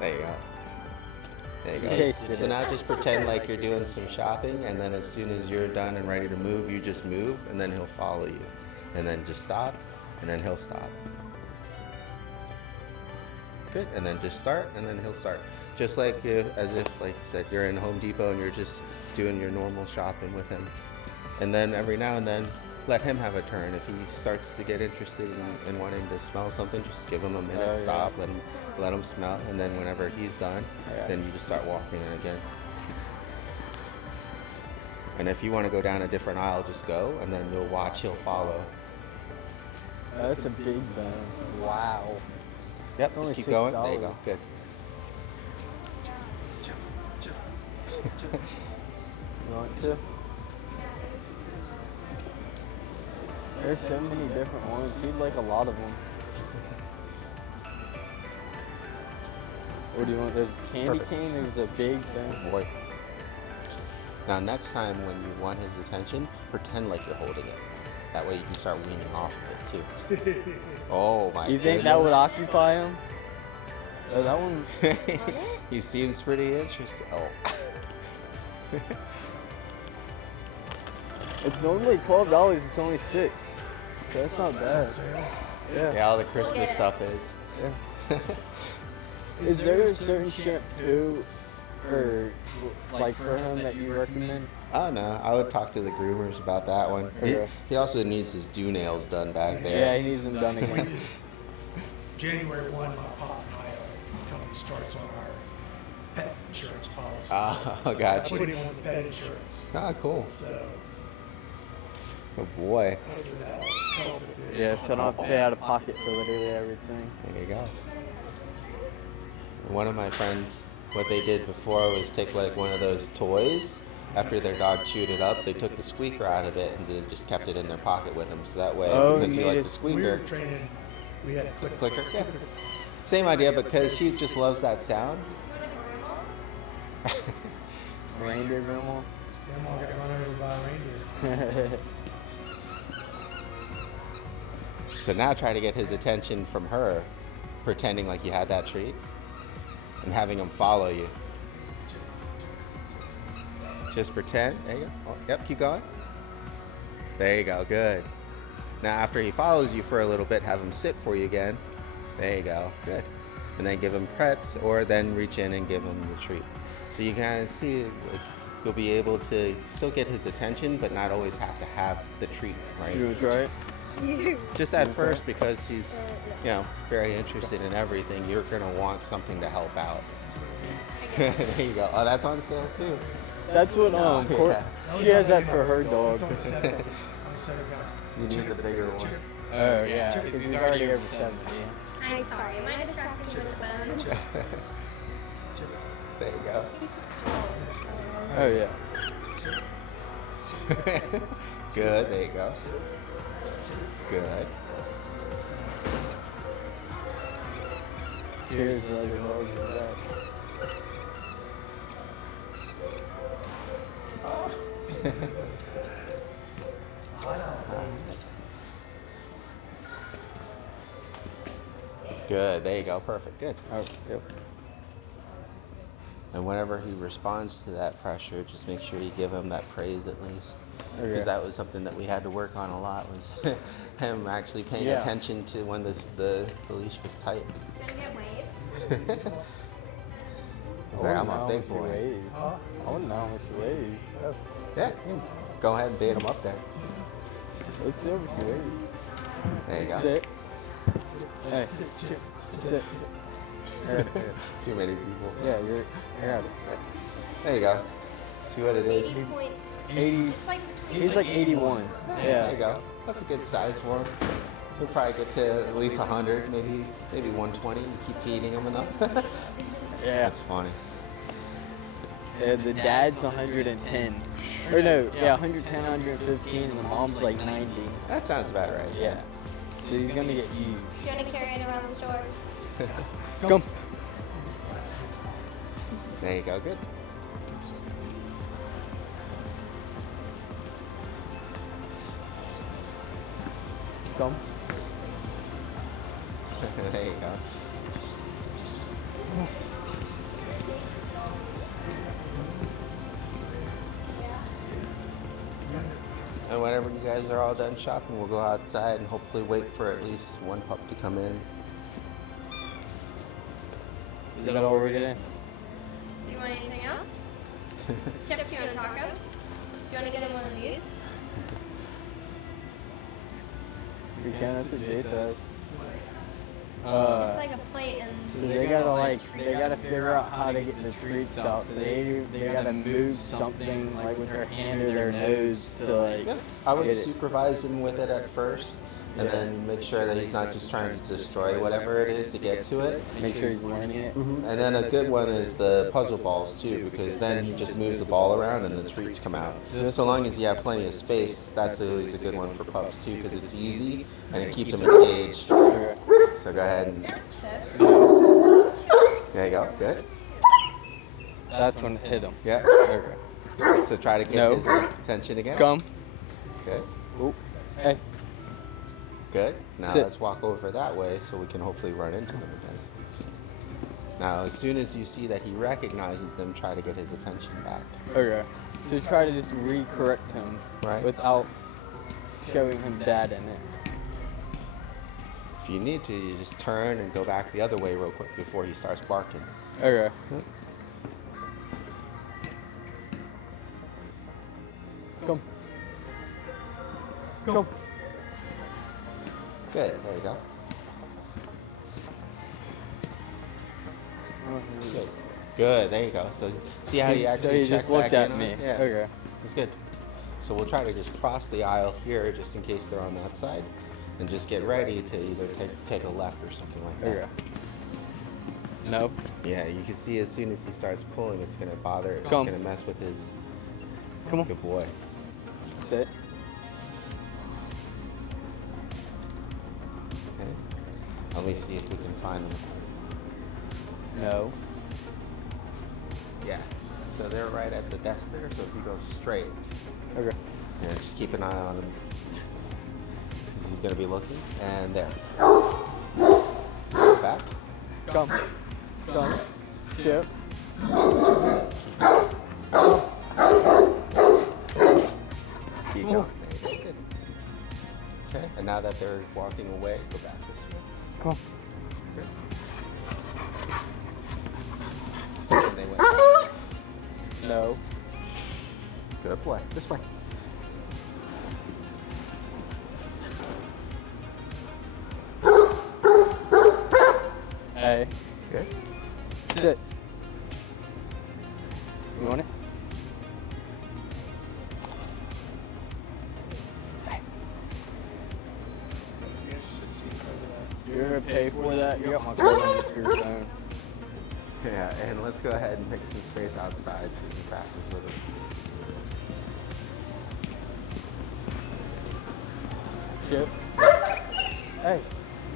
There you go. There you go. Tasted So it. now just pretend like you're doing some shopping, and then as soon as you're done and ready to move, you just move, and then he'll follow you. And then just stop, and then he'll stop. Good, and then just start, and then he'll start. Just like as if, like you said, you're in Home Depot and you're just doing your normal shopping with him. And then every now and then, let him have a turn. If he starts to get interested in wanting to smell something, just give him a minute, Oh, yeah. stop, let him smell, and then whenever he's done, Yeah. then you just start walking in again. And if you want to go down a different aisle, just go, and then you'll watch, he'll follow. Oh, that's a big bone. Wow. Yep, It's only just keep going. There you go. $6. Good. You want to? There's so many different ones. He'd like a lot of them. What do you want? There's candy Perfect. cane. There's a big thing. Boy. Now, next time when you want his attention, pretend like you're holding it. That way you can start weaning off of it too. Oh my You think that would occupy him? Oh, that one. He seems pretty interested. Oh. It's normally $12. It's only $6. So that's not bad. Yeah. Yeah, all the Christmas stuff is. Yeah. Is there a certain shampoo or like for him that you recommend? Oh no, I would talk to the groomers about that one. Okay. He also needs his dew nails done back Yeah, there. he needs them done We again. just, January 1, my pop and my company starts on our pet insurance policy. Oh, gotcha. Putting on the pet insurance. Ah, cool. So Oh boy. hopefully that'll help with this. Yeah, so I don't have to pay out of pocket for literally everything. There you go. One of my friends, what they did before was take like one of those toys. After their dog chewed it up, they took the squeaker out of it and they just kept it in their pocket with them. So that way, Oh, because you he made likes the it- We were squeaker, training, we had a clicker. Yeah. Same idea, because he just loves that sound. Reindeer grandma. Grandma got run over by a reindeer. So now try to get his attention from her, pretending like you had that treat, and having him follow you. Just pretend. There you go. Oh, yep, keep going. There you go. Good. Now, after he follows you for a little bit, have him sit for you again. There you go. Good. And then give him pets, or then reach in and give him the treat. So you kind of see you'll be able to still get his attention, but not always have to have the treat, right? You was right. Just at first, because he's, very interested in everything, you're gonna want something to help out. There you go. Oh, that's on sale too. That's what Yeah. she has that for her dogs. It's only 7 on the center bounce. You need the bigger one. Oh yeah, because he's already over 70. I'm sorry. Am I distracting you with the bone? There you go. Oh yeah. Good. There you go. Good. Here's the other dog in the back. Good. There you go. Perfect. Good. Oh, yep. And whenever he responds to that pressure, just make sure you give him that praise at least. Okay. Because that was something that we had to work on a lot, was him actually paying Yeah. attention to when the leash was tight. You gonna get waved? He's like, I'm a big boy. I want to know how much he weighs. Oh, Yeah. Go ahead and bait him up there. let's see how much he weighs. There you go. Sit. Hey. Sit. Here, Too many people. yeah, you're at it. There you go. See what it is. 80 point. 80. It's like between He's like 81. There you Yeah. go. That's a good size for him. He'll probably get to at least 100, maybe 120. You keep feeding him enough. Yeah. That's funny. Yeah, the dad's 110. Or no, yeah, 110, 115, and the mom's like 90. That sounds about right. Yeah. So he's gonna get used. You gonna carry it around the store? Come. There you go. Good. Come. There you go. And whenever you guys are all done shopping, we'll go outside and hopefully wait for at least one pup to come in. Is that all we're getting? Do you want anything else? Chip, do you want a taco? Do you want to get him one of these? We can, that's what Jay says. It's like a plate and. So they gotta figure out how to get the treats out. So they gotta move something like with their hand or their nose to like. Yeah, I would get it. supervise him with it at first, and then make sure that he's not just trying to destroy whatever it is to get to it. Make sure he's learning it. And then a good one is the puzzle balls too, because then he just moves the ball around and the treats come out. So long as you have plenty of space, that's always a good one for pups too, because it's easy and it keeps them engaged. Okay. So go ahead and Yeah, Chip. there you go. Good. That's when it hit him. Yeah. Okay. So try to get No. his attention again. Come. Good. Oop. Hey. Good. Now Sit. let's walk over that way so we can hopefully run into them again. Now, as soon as you see that he recognizes them, try to get his attention back. Okay. So try to just re-correct him Right. without showing him dad in it. If you need to, you just turn and go back the other way real quick before he starts barking. Okay. Come. Come. Good. There you go. Good. Good. There you go. So see how you actually So he check just looked back at in on me. it? Yeah. Okay. That's good. So we'll try to just cross the aisle here, just in case they're on that side, and just get ready to either take a left or something like that. Okay. No. Yeah, you can see as soon as he starts pulling, it's gonna bother. It's Come. gonna mess with his. Come on. Good boy. Sit. Okay. Let me see if we can find him. No. Yeah. So they're right at the desk there. So if you go straight, Okay. yeah, just keep an eye on him. 'Cause he's gonna be looking. And there. Back. Come. Come. Chip. Keep going. There you go. Good. And now that they're walking away, go back this way. Come Good. And they went. on. No. Good boy. This way. Hey. Good. Sit. You want it? You're gonna pay for that? You got my card on your phone. Yeah, and let's go ahead and make some space outside so we can practice with him. Chip. Hey.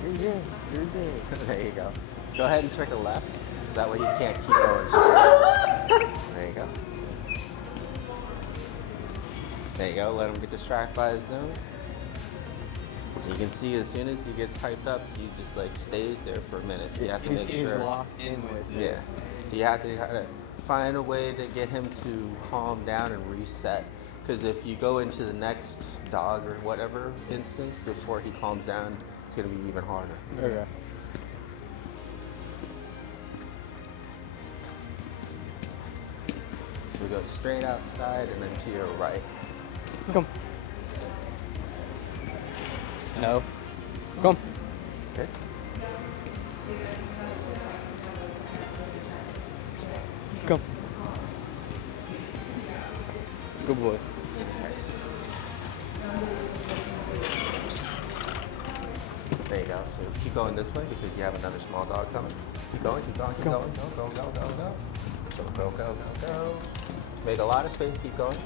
You're good. You're good. There you go. Go ahead and trick a left, so that way you can't keep going straight. There you go. There you go. Let him get distracted by his nose. So you can see as soon as he gets hyped up, he just like stays there for a minute. So you have to make He's sure. locked in with it. Yeah. So you have to kind of find a way to get him to calm down and reset. Because if you go into the next dog or whatever instance before he calms down, it's going to be even harder. Okay. So we go straight outside and then to your right. Come. No. Come. Good. Come. Good boy. There you go. So keep going this way because you have another small dog coming. Keep going, keep going, keep Go. going. Go, go, go, go, go. Go, go, go, go, go. Make a lot of space. Keep going.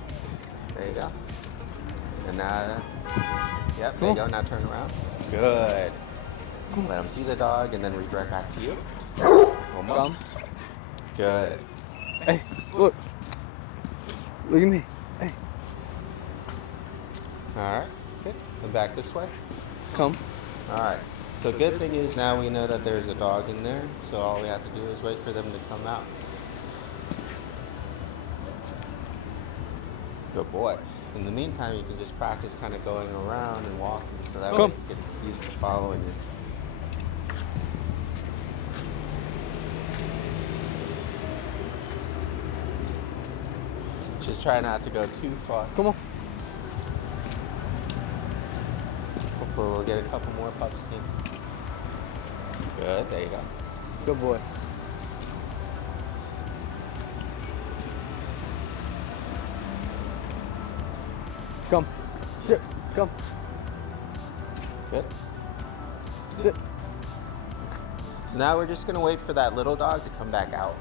There you go. And now, yep, there you go. Now turn around. Good. Let him see the dog and then redirect back to you. Almost. Come. Good. Hey, look. Look at me. Hey. All right. Good. And back this way. Come. All right. So good thing is now we know that there's a dog in there. So all we have to do is wait for them to come out. Good boy. In the meantime, you can just practice kind of going around and walking so that way Come. it gets used to following you. Just try not to go too far. Come on. Hopefully we'll get a couple more pups in. Good, there you go. Good boy. Come. Sit. Come. Good. Sit. So now we're just gonna wait for that little dog to come back out.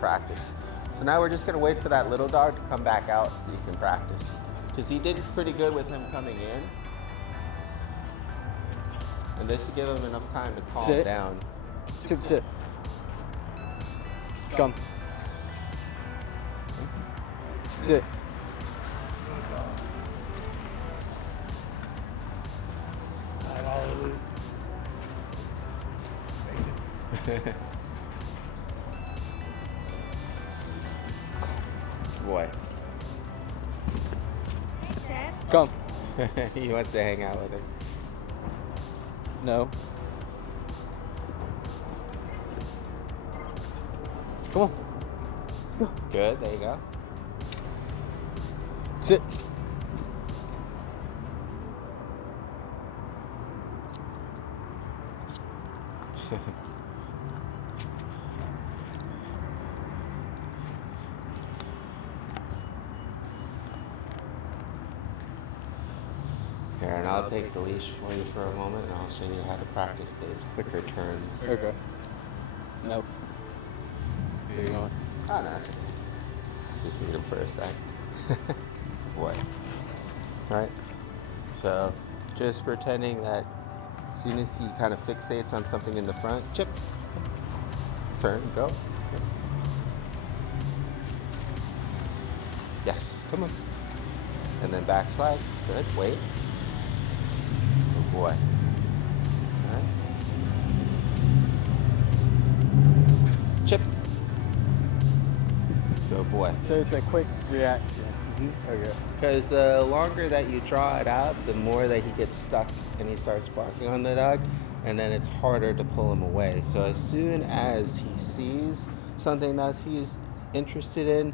Practice. So now we're just gonna wait for that little dog to come back out so you can practice. Because he did pretty good with him coming in. And this should give him enough time to calm Sit. down. Chip, sit. Come. Sit. Not all of it. Boy. Come. He wants to hang out with her. No. Come on. Let's go. Good, there you go. Sit. Here, and I'll take the leash for you for a moment and I'll show you how to practice those quicker turns. Okay. Nope. Here you go. Oh, no, it's okay. Just need him for a sec. What? Alright. So, just pretending that as soon as he kind of fixates on something in the front, chip, turn, go. Yes, come on. And then backslide. Good, wait. Good boy. Alright. Chip. Good boy. So it's a quick reaction. Okay. Because the longer that you draw it out, the more that he gets stuck and he starts barking on the dog, and then it's harder to pull him away. So as soon as he sees something that he's interested in,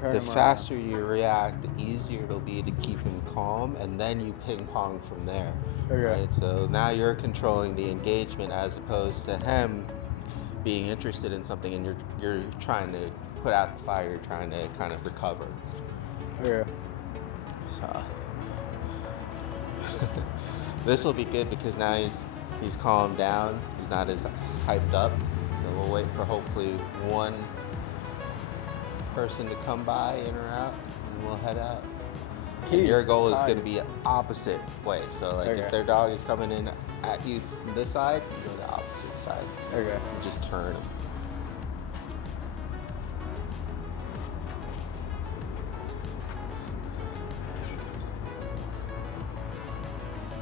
Turn the him around. faster you react, the easier it'll be to keep him calm, and then you ping pong from there. Okay. Right? So now you're controlling the engagement as opposed to him being interested in something, and you're trying to put out the fire, you're trying to kind of recover. Okay. So this will be good because now he's calmed down. He's not as hyped up. So we'll wait for hopefully one person to come by, in or out, and we'll head out. And your He's goal is going tired. to be opposite way. So like Okay. if their dog is coming in at you from this side, you go the opposite side. Okay. You just turn them.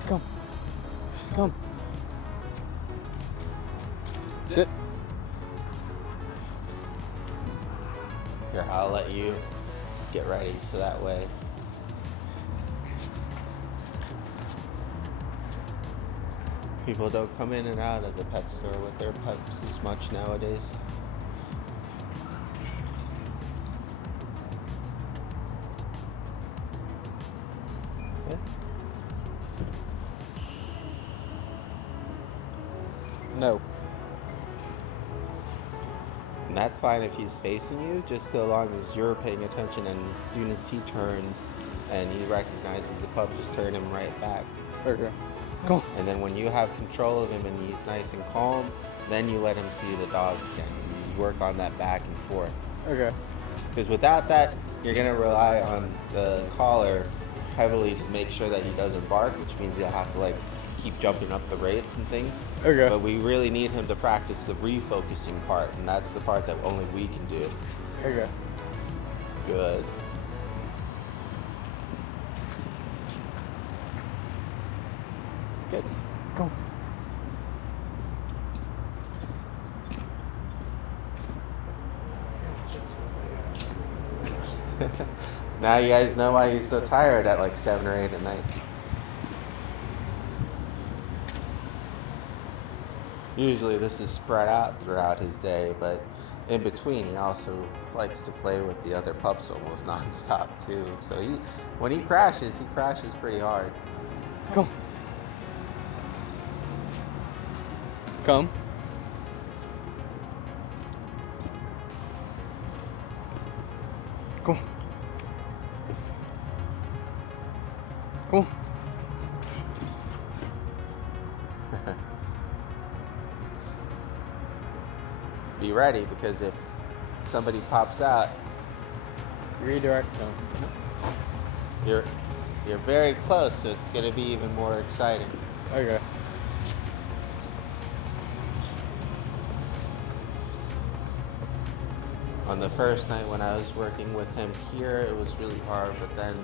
Come. Come. Sit. Here, I'll let you get ready so that way. People don't come in and out of the pet store with their pets as much nowadays. Yeah. No. And that's fine if he's facing you, just so long as you're paying attention, and as soon as he turns and he recognizes the pup, just turn him right back. Okay. Come. And then when you have control of him and he's nice and calm, then you let him see the dog again. You work on that back and forth. Okay. Because without that, you're going to rely on the collar heavily to make sure that he doesn't bark, which means you'll have to like keep jumping up the rates and things. Okay. But we really need him to practice the refocusing part, and that's the part that only we can do. Okay. Good. Good. Come. Now you guys know why he's so tired at like 7 or 8 at night. Usually this is spread out throughout his day, but in between he also likes to play with the other pups almost nonstop too. So when he crashes pretty hard. Come. Come. Come. Come. Be ready, because if somebody pops out, Redirect him. you're very close, so it's going to be even more exciting. Okay. On the first night when I was working with him here, it was really hard, but then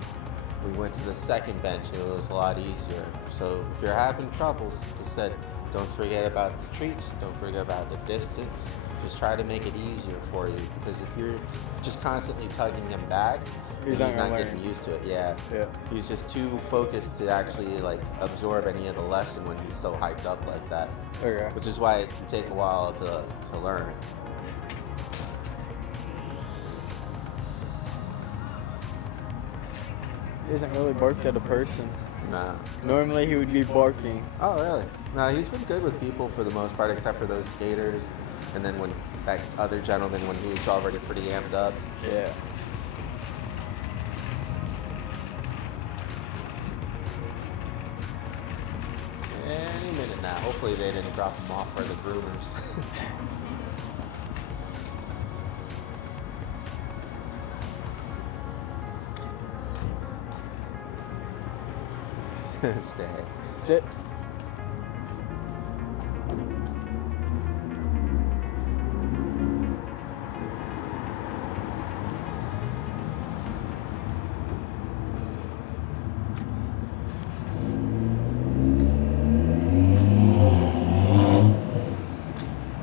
we went to the second bench and it was a lot easier. So if you're having troubles, just said, don't forget about the treats, don't forget about the distance. Just try to make it easier for you, because if you're just constantly tugging him back, He's he's not not gonna getting learn. used to it. Yeah. Yeah. He's just too focused to actually like absorb any of the lesson when he's so hyped up like that. Okay. Which is why it can take a while to learn. He hasn't really barked at a person. Nah. Normally he would be barking. Oh, really? No, he's been good with people for the most part, except for those skaters. And then when that other gentleman, when he was already pretty amped up. Yeah. Any minute now. Hopefully they didn't drop him off for the groomers. Stay. Sit.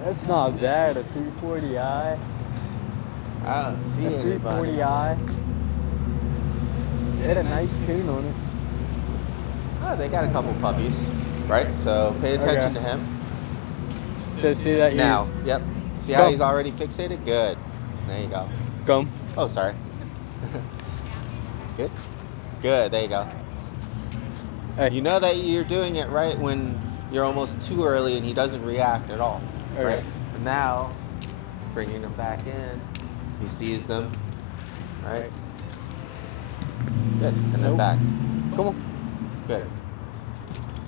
That's not bad. A 340i. I don't see A anybody. 340i. It had a nice tune on it. Oh, they got a couple puppies, right? So pay attention Okay. to him. So see that Now, yep. See how Go. he's already fixated? Good. There you go. Come. Oh, sorry. Good. Good. There you go. Hey. You know that you're doing it right when you're almost too early and he doesn't react at all. Okay. Right? And now, bringing him back in, he sees them. Right? Good. And then Nope. back. Come on. Good.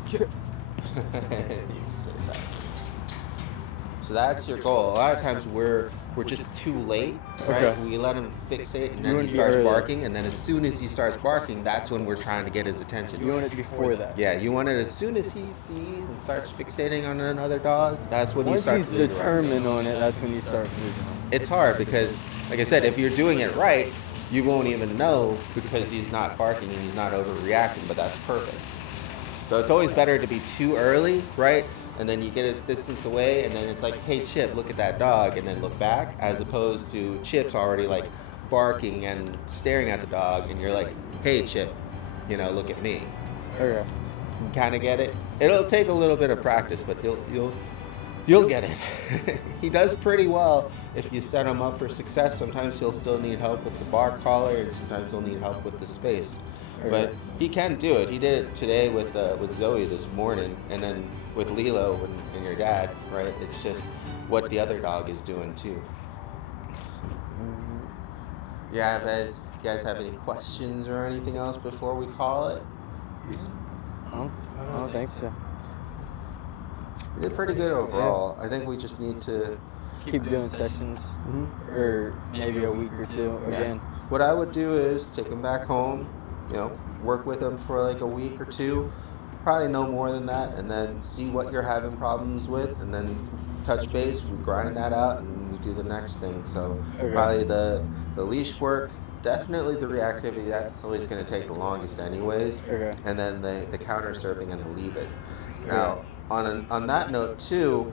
He's so sorry. So that's your goal. A lot of times we're just too late, right? Okay. We let him fixate and You then want he to be starts early. barking, and then as soon as he starts barking, that's when we're trying to get his attention. You want it before that. Yeah, you want it as soon as he sees and starts fixating on another dog, that's when you Once start he's moving around. determined on it, that's when you start moving on. It's hard because, like I said, if you're doing it right, you won't even know because he's not barking and he's not overreacting, but that's perfect. So it's always better to be too early, right? And then you get a distance away, and then it's like, hey, Chip, look at that dog, and then look back, as opposed to Chip's already like barking and staring at the dog, and you're like, hey, Chip, look at me. Okay. You kind of get it. It'll take a little bit of practice, but you'll get it. He does pretty well if you set him up for success. Sometimes he'll still need help with the bar collar, and sometimes he'll need help with the space. But he can do it. He did it today with Zoe this morning, and then with Lilo and your dad, right? It's just what the other dog is doing too. Yeah, you guys have any questions or anything else before we call it? I don't think so. We did pretty good overall. I think we just need to Keep doing sessions, or maybe a week or two again. What I would do is take him back home, work with him for like a week or two, probably no more than that, and then see what you're having problems with, and then touch base, we grind that out, and we do the next thing. So probably the leash work, definitely the reactivity, that's always going to take the longest anyways, and then the counter surfing and the leave it. Now, on that note too,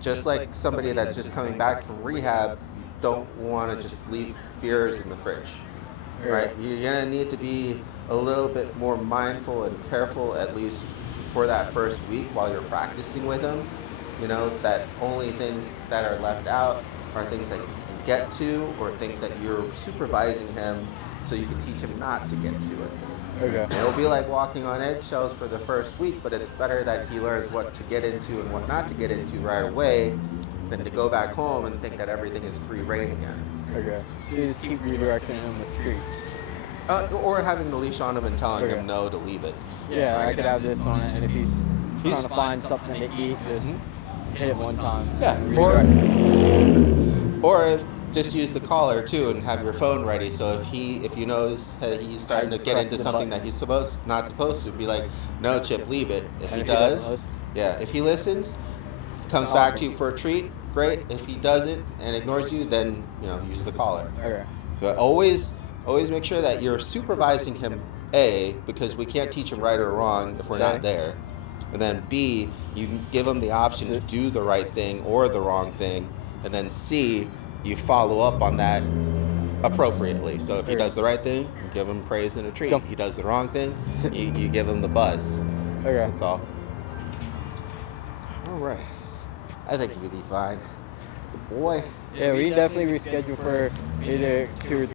just like somebody that's just coming back from rehab, you don't want to just leave beers in the fridge, right? You're gonna need to be a little bit more mindful and careful, at least for that first week while you're practicing with him. That only things that are left out are things that he can get to, or things that you're supervising him so you can teach him not to get to it. It'll be like walking on eggshells for the first week, but it's better that he learns what to get into and what not to get into right away than to go back home and think that everything is free reign again. So you just keep redirecting him with treats. Or having the leash on him and telling him no to leave it. Yeah, I could have this on it, and if he's trying to find something to eat, just hit it one time. Yeah, and redirect. or just use the collar too and have your phone ready. So if you notice that he's starting to get into something that he's not supposed to, be like, no, Chip, leave it. If he does, if he listens, comes back to you for a treat, great. If he doesn't and ignores you, then use the collar. But always make sure that you're supervising him, A, because we can't teach him right or wrong if we're not there. And then B, you can give him the option to do the right thing or the wrong thing. And then C, you follow up on that appropriately. So if he does the right thing, you give him praise and a treat. If he does the wrong thing, you give him the buzz. That's all. All right. I think he could be fine. Good boy. Yeah, we definitely reschedule for either 2 or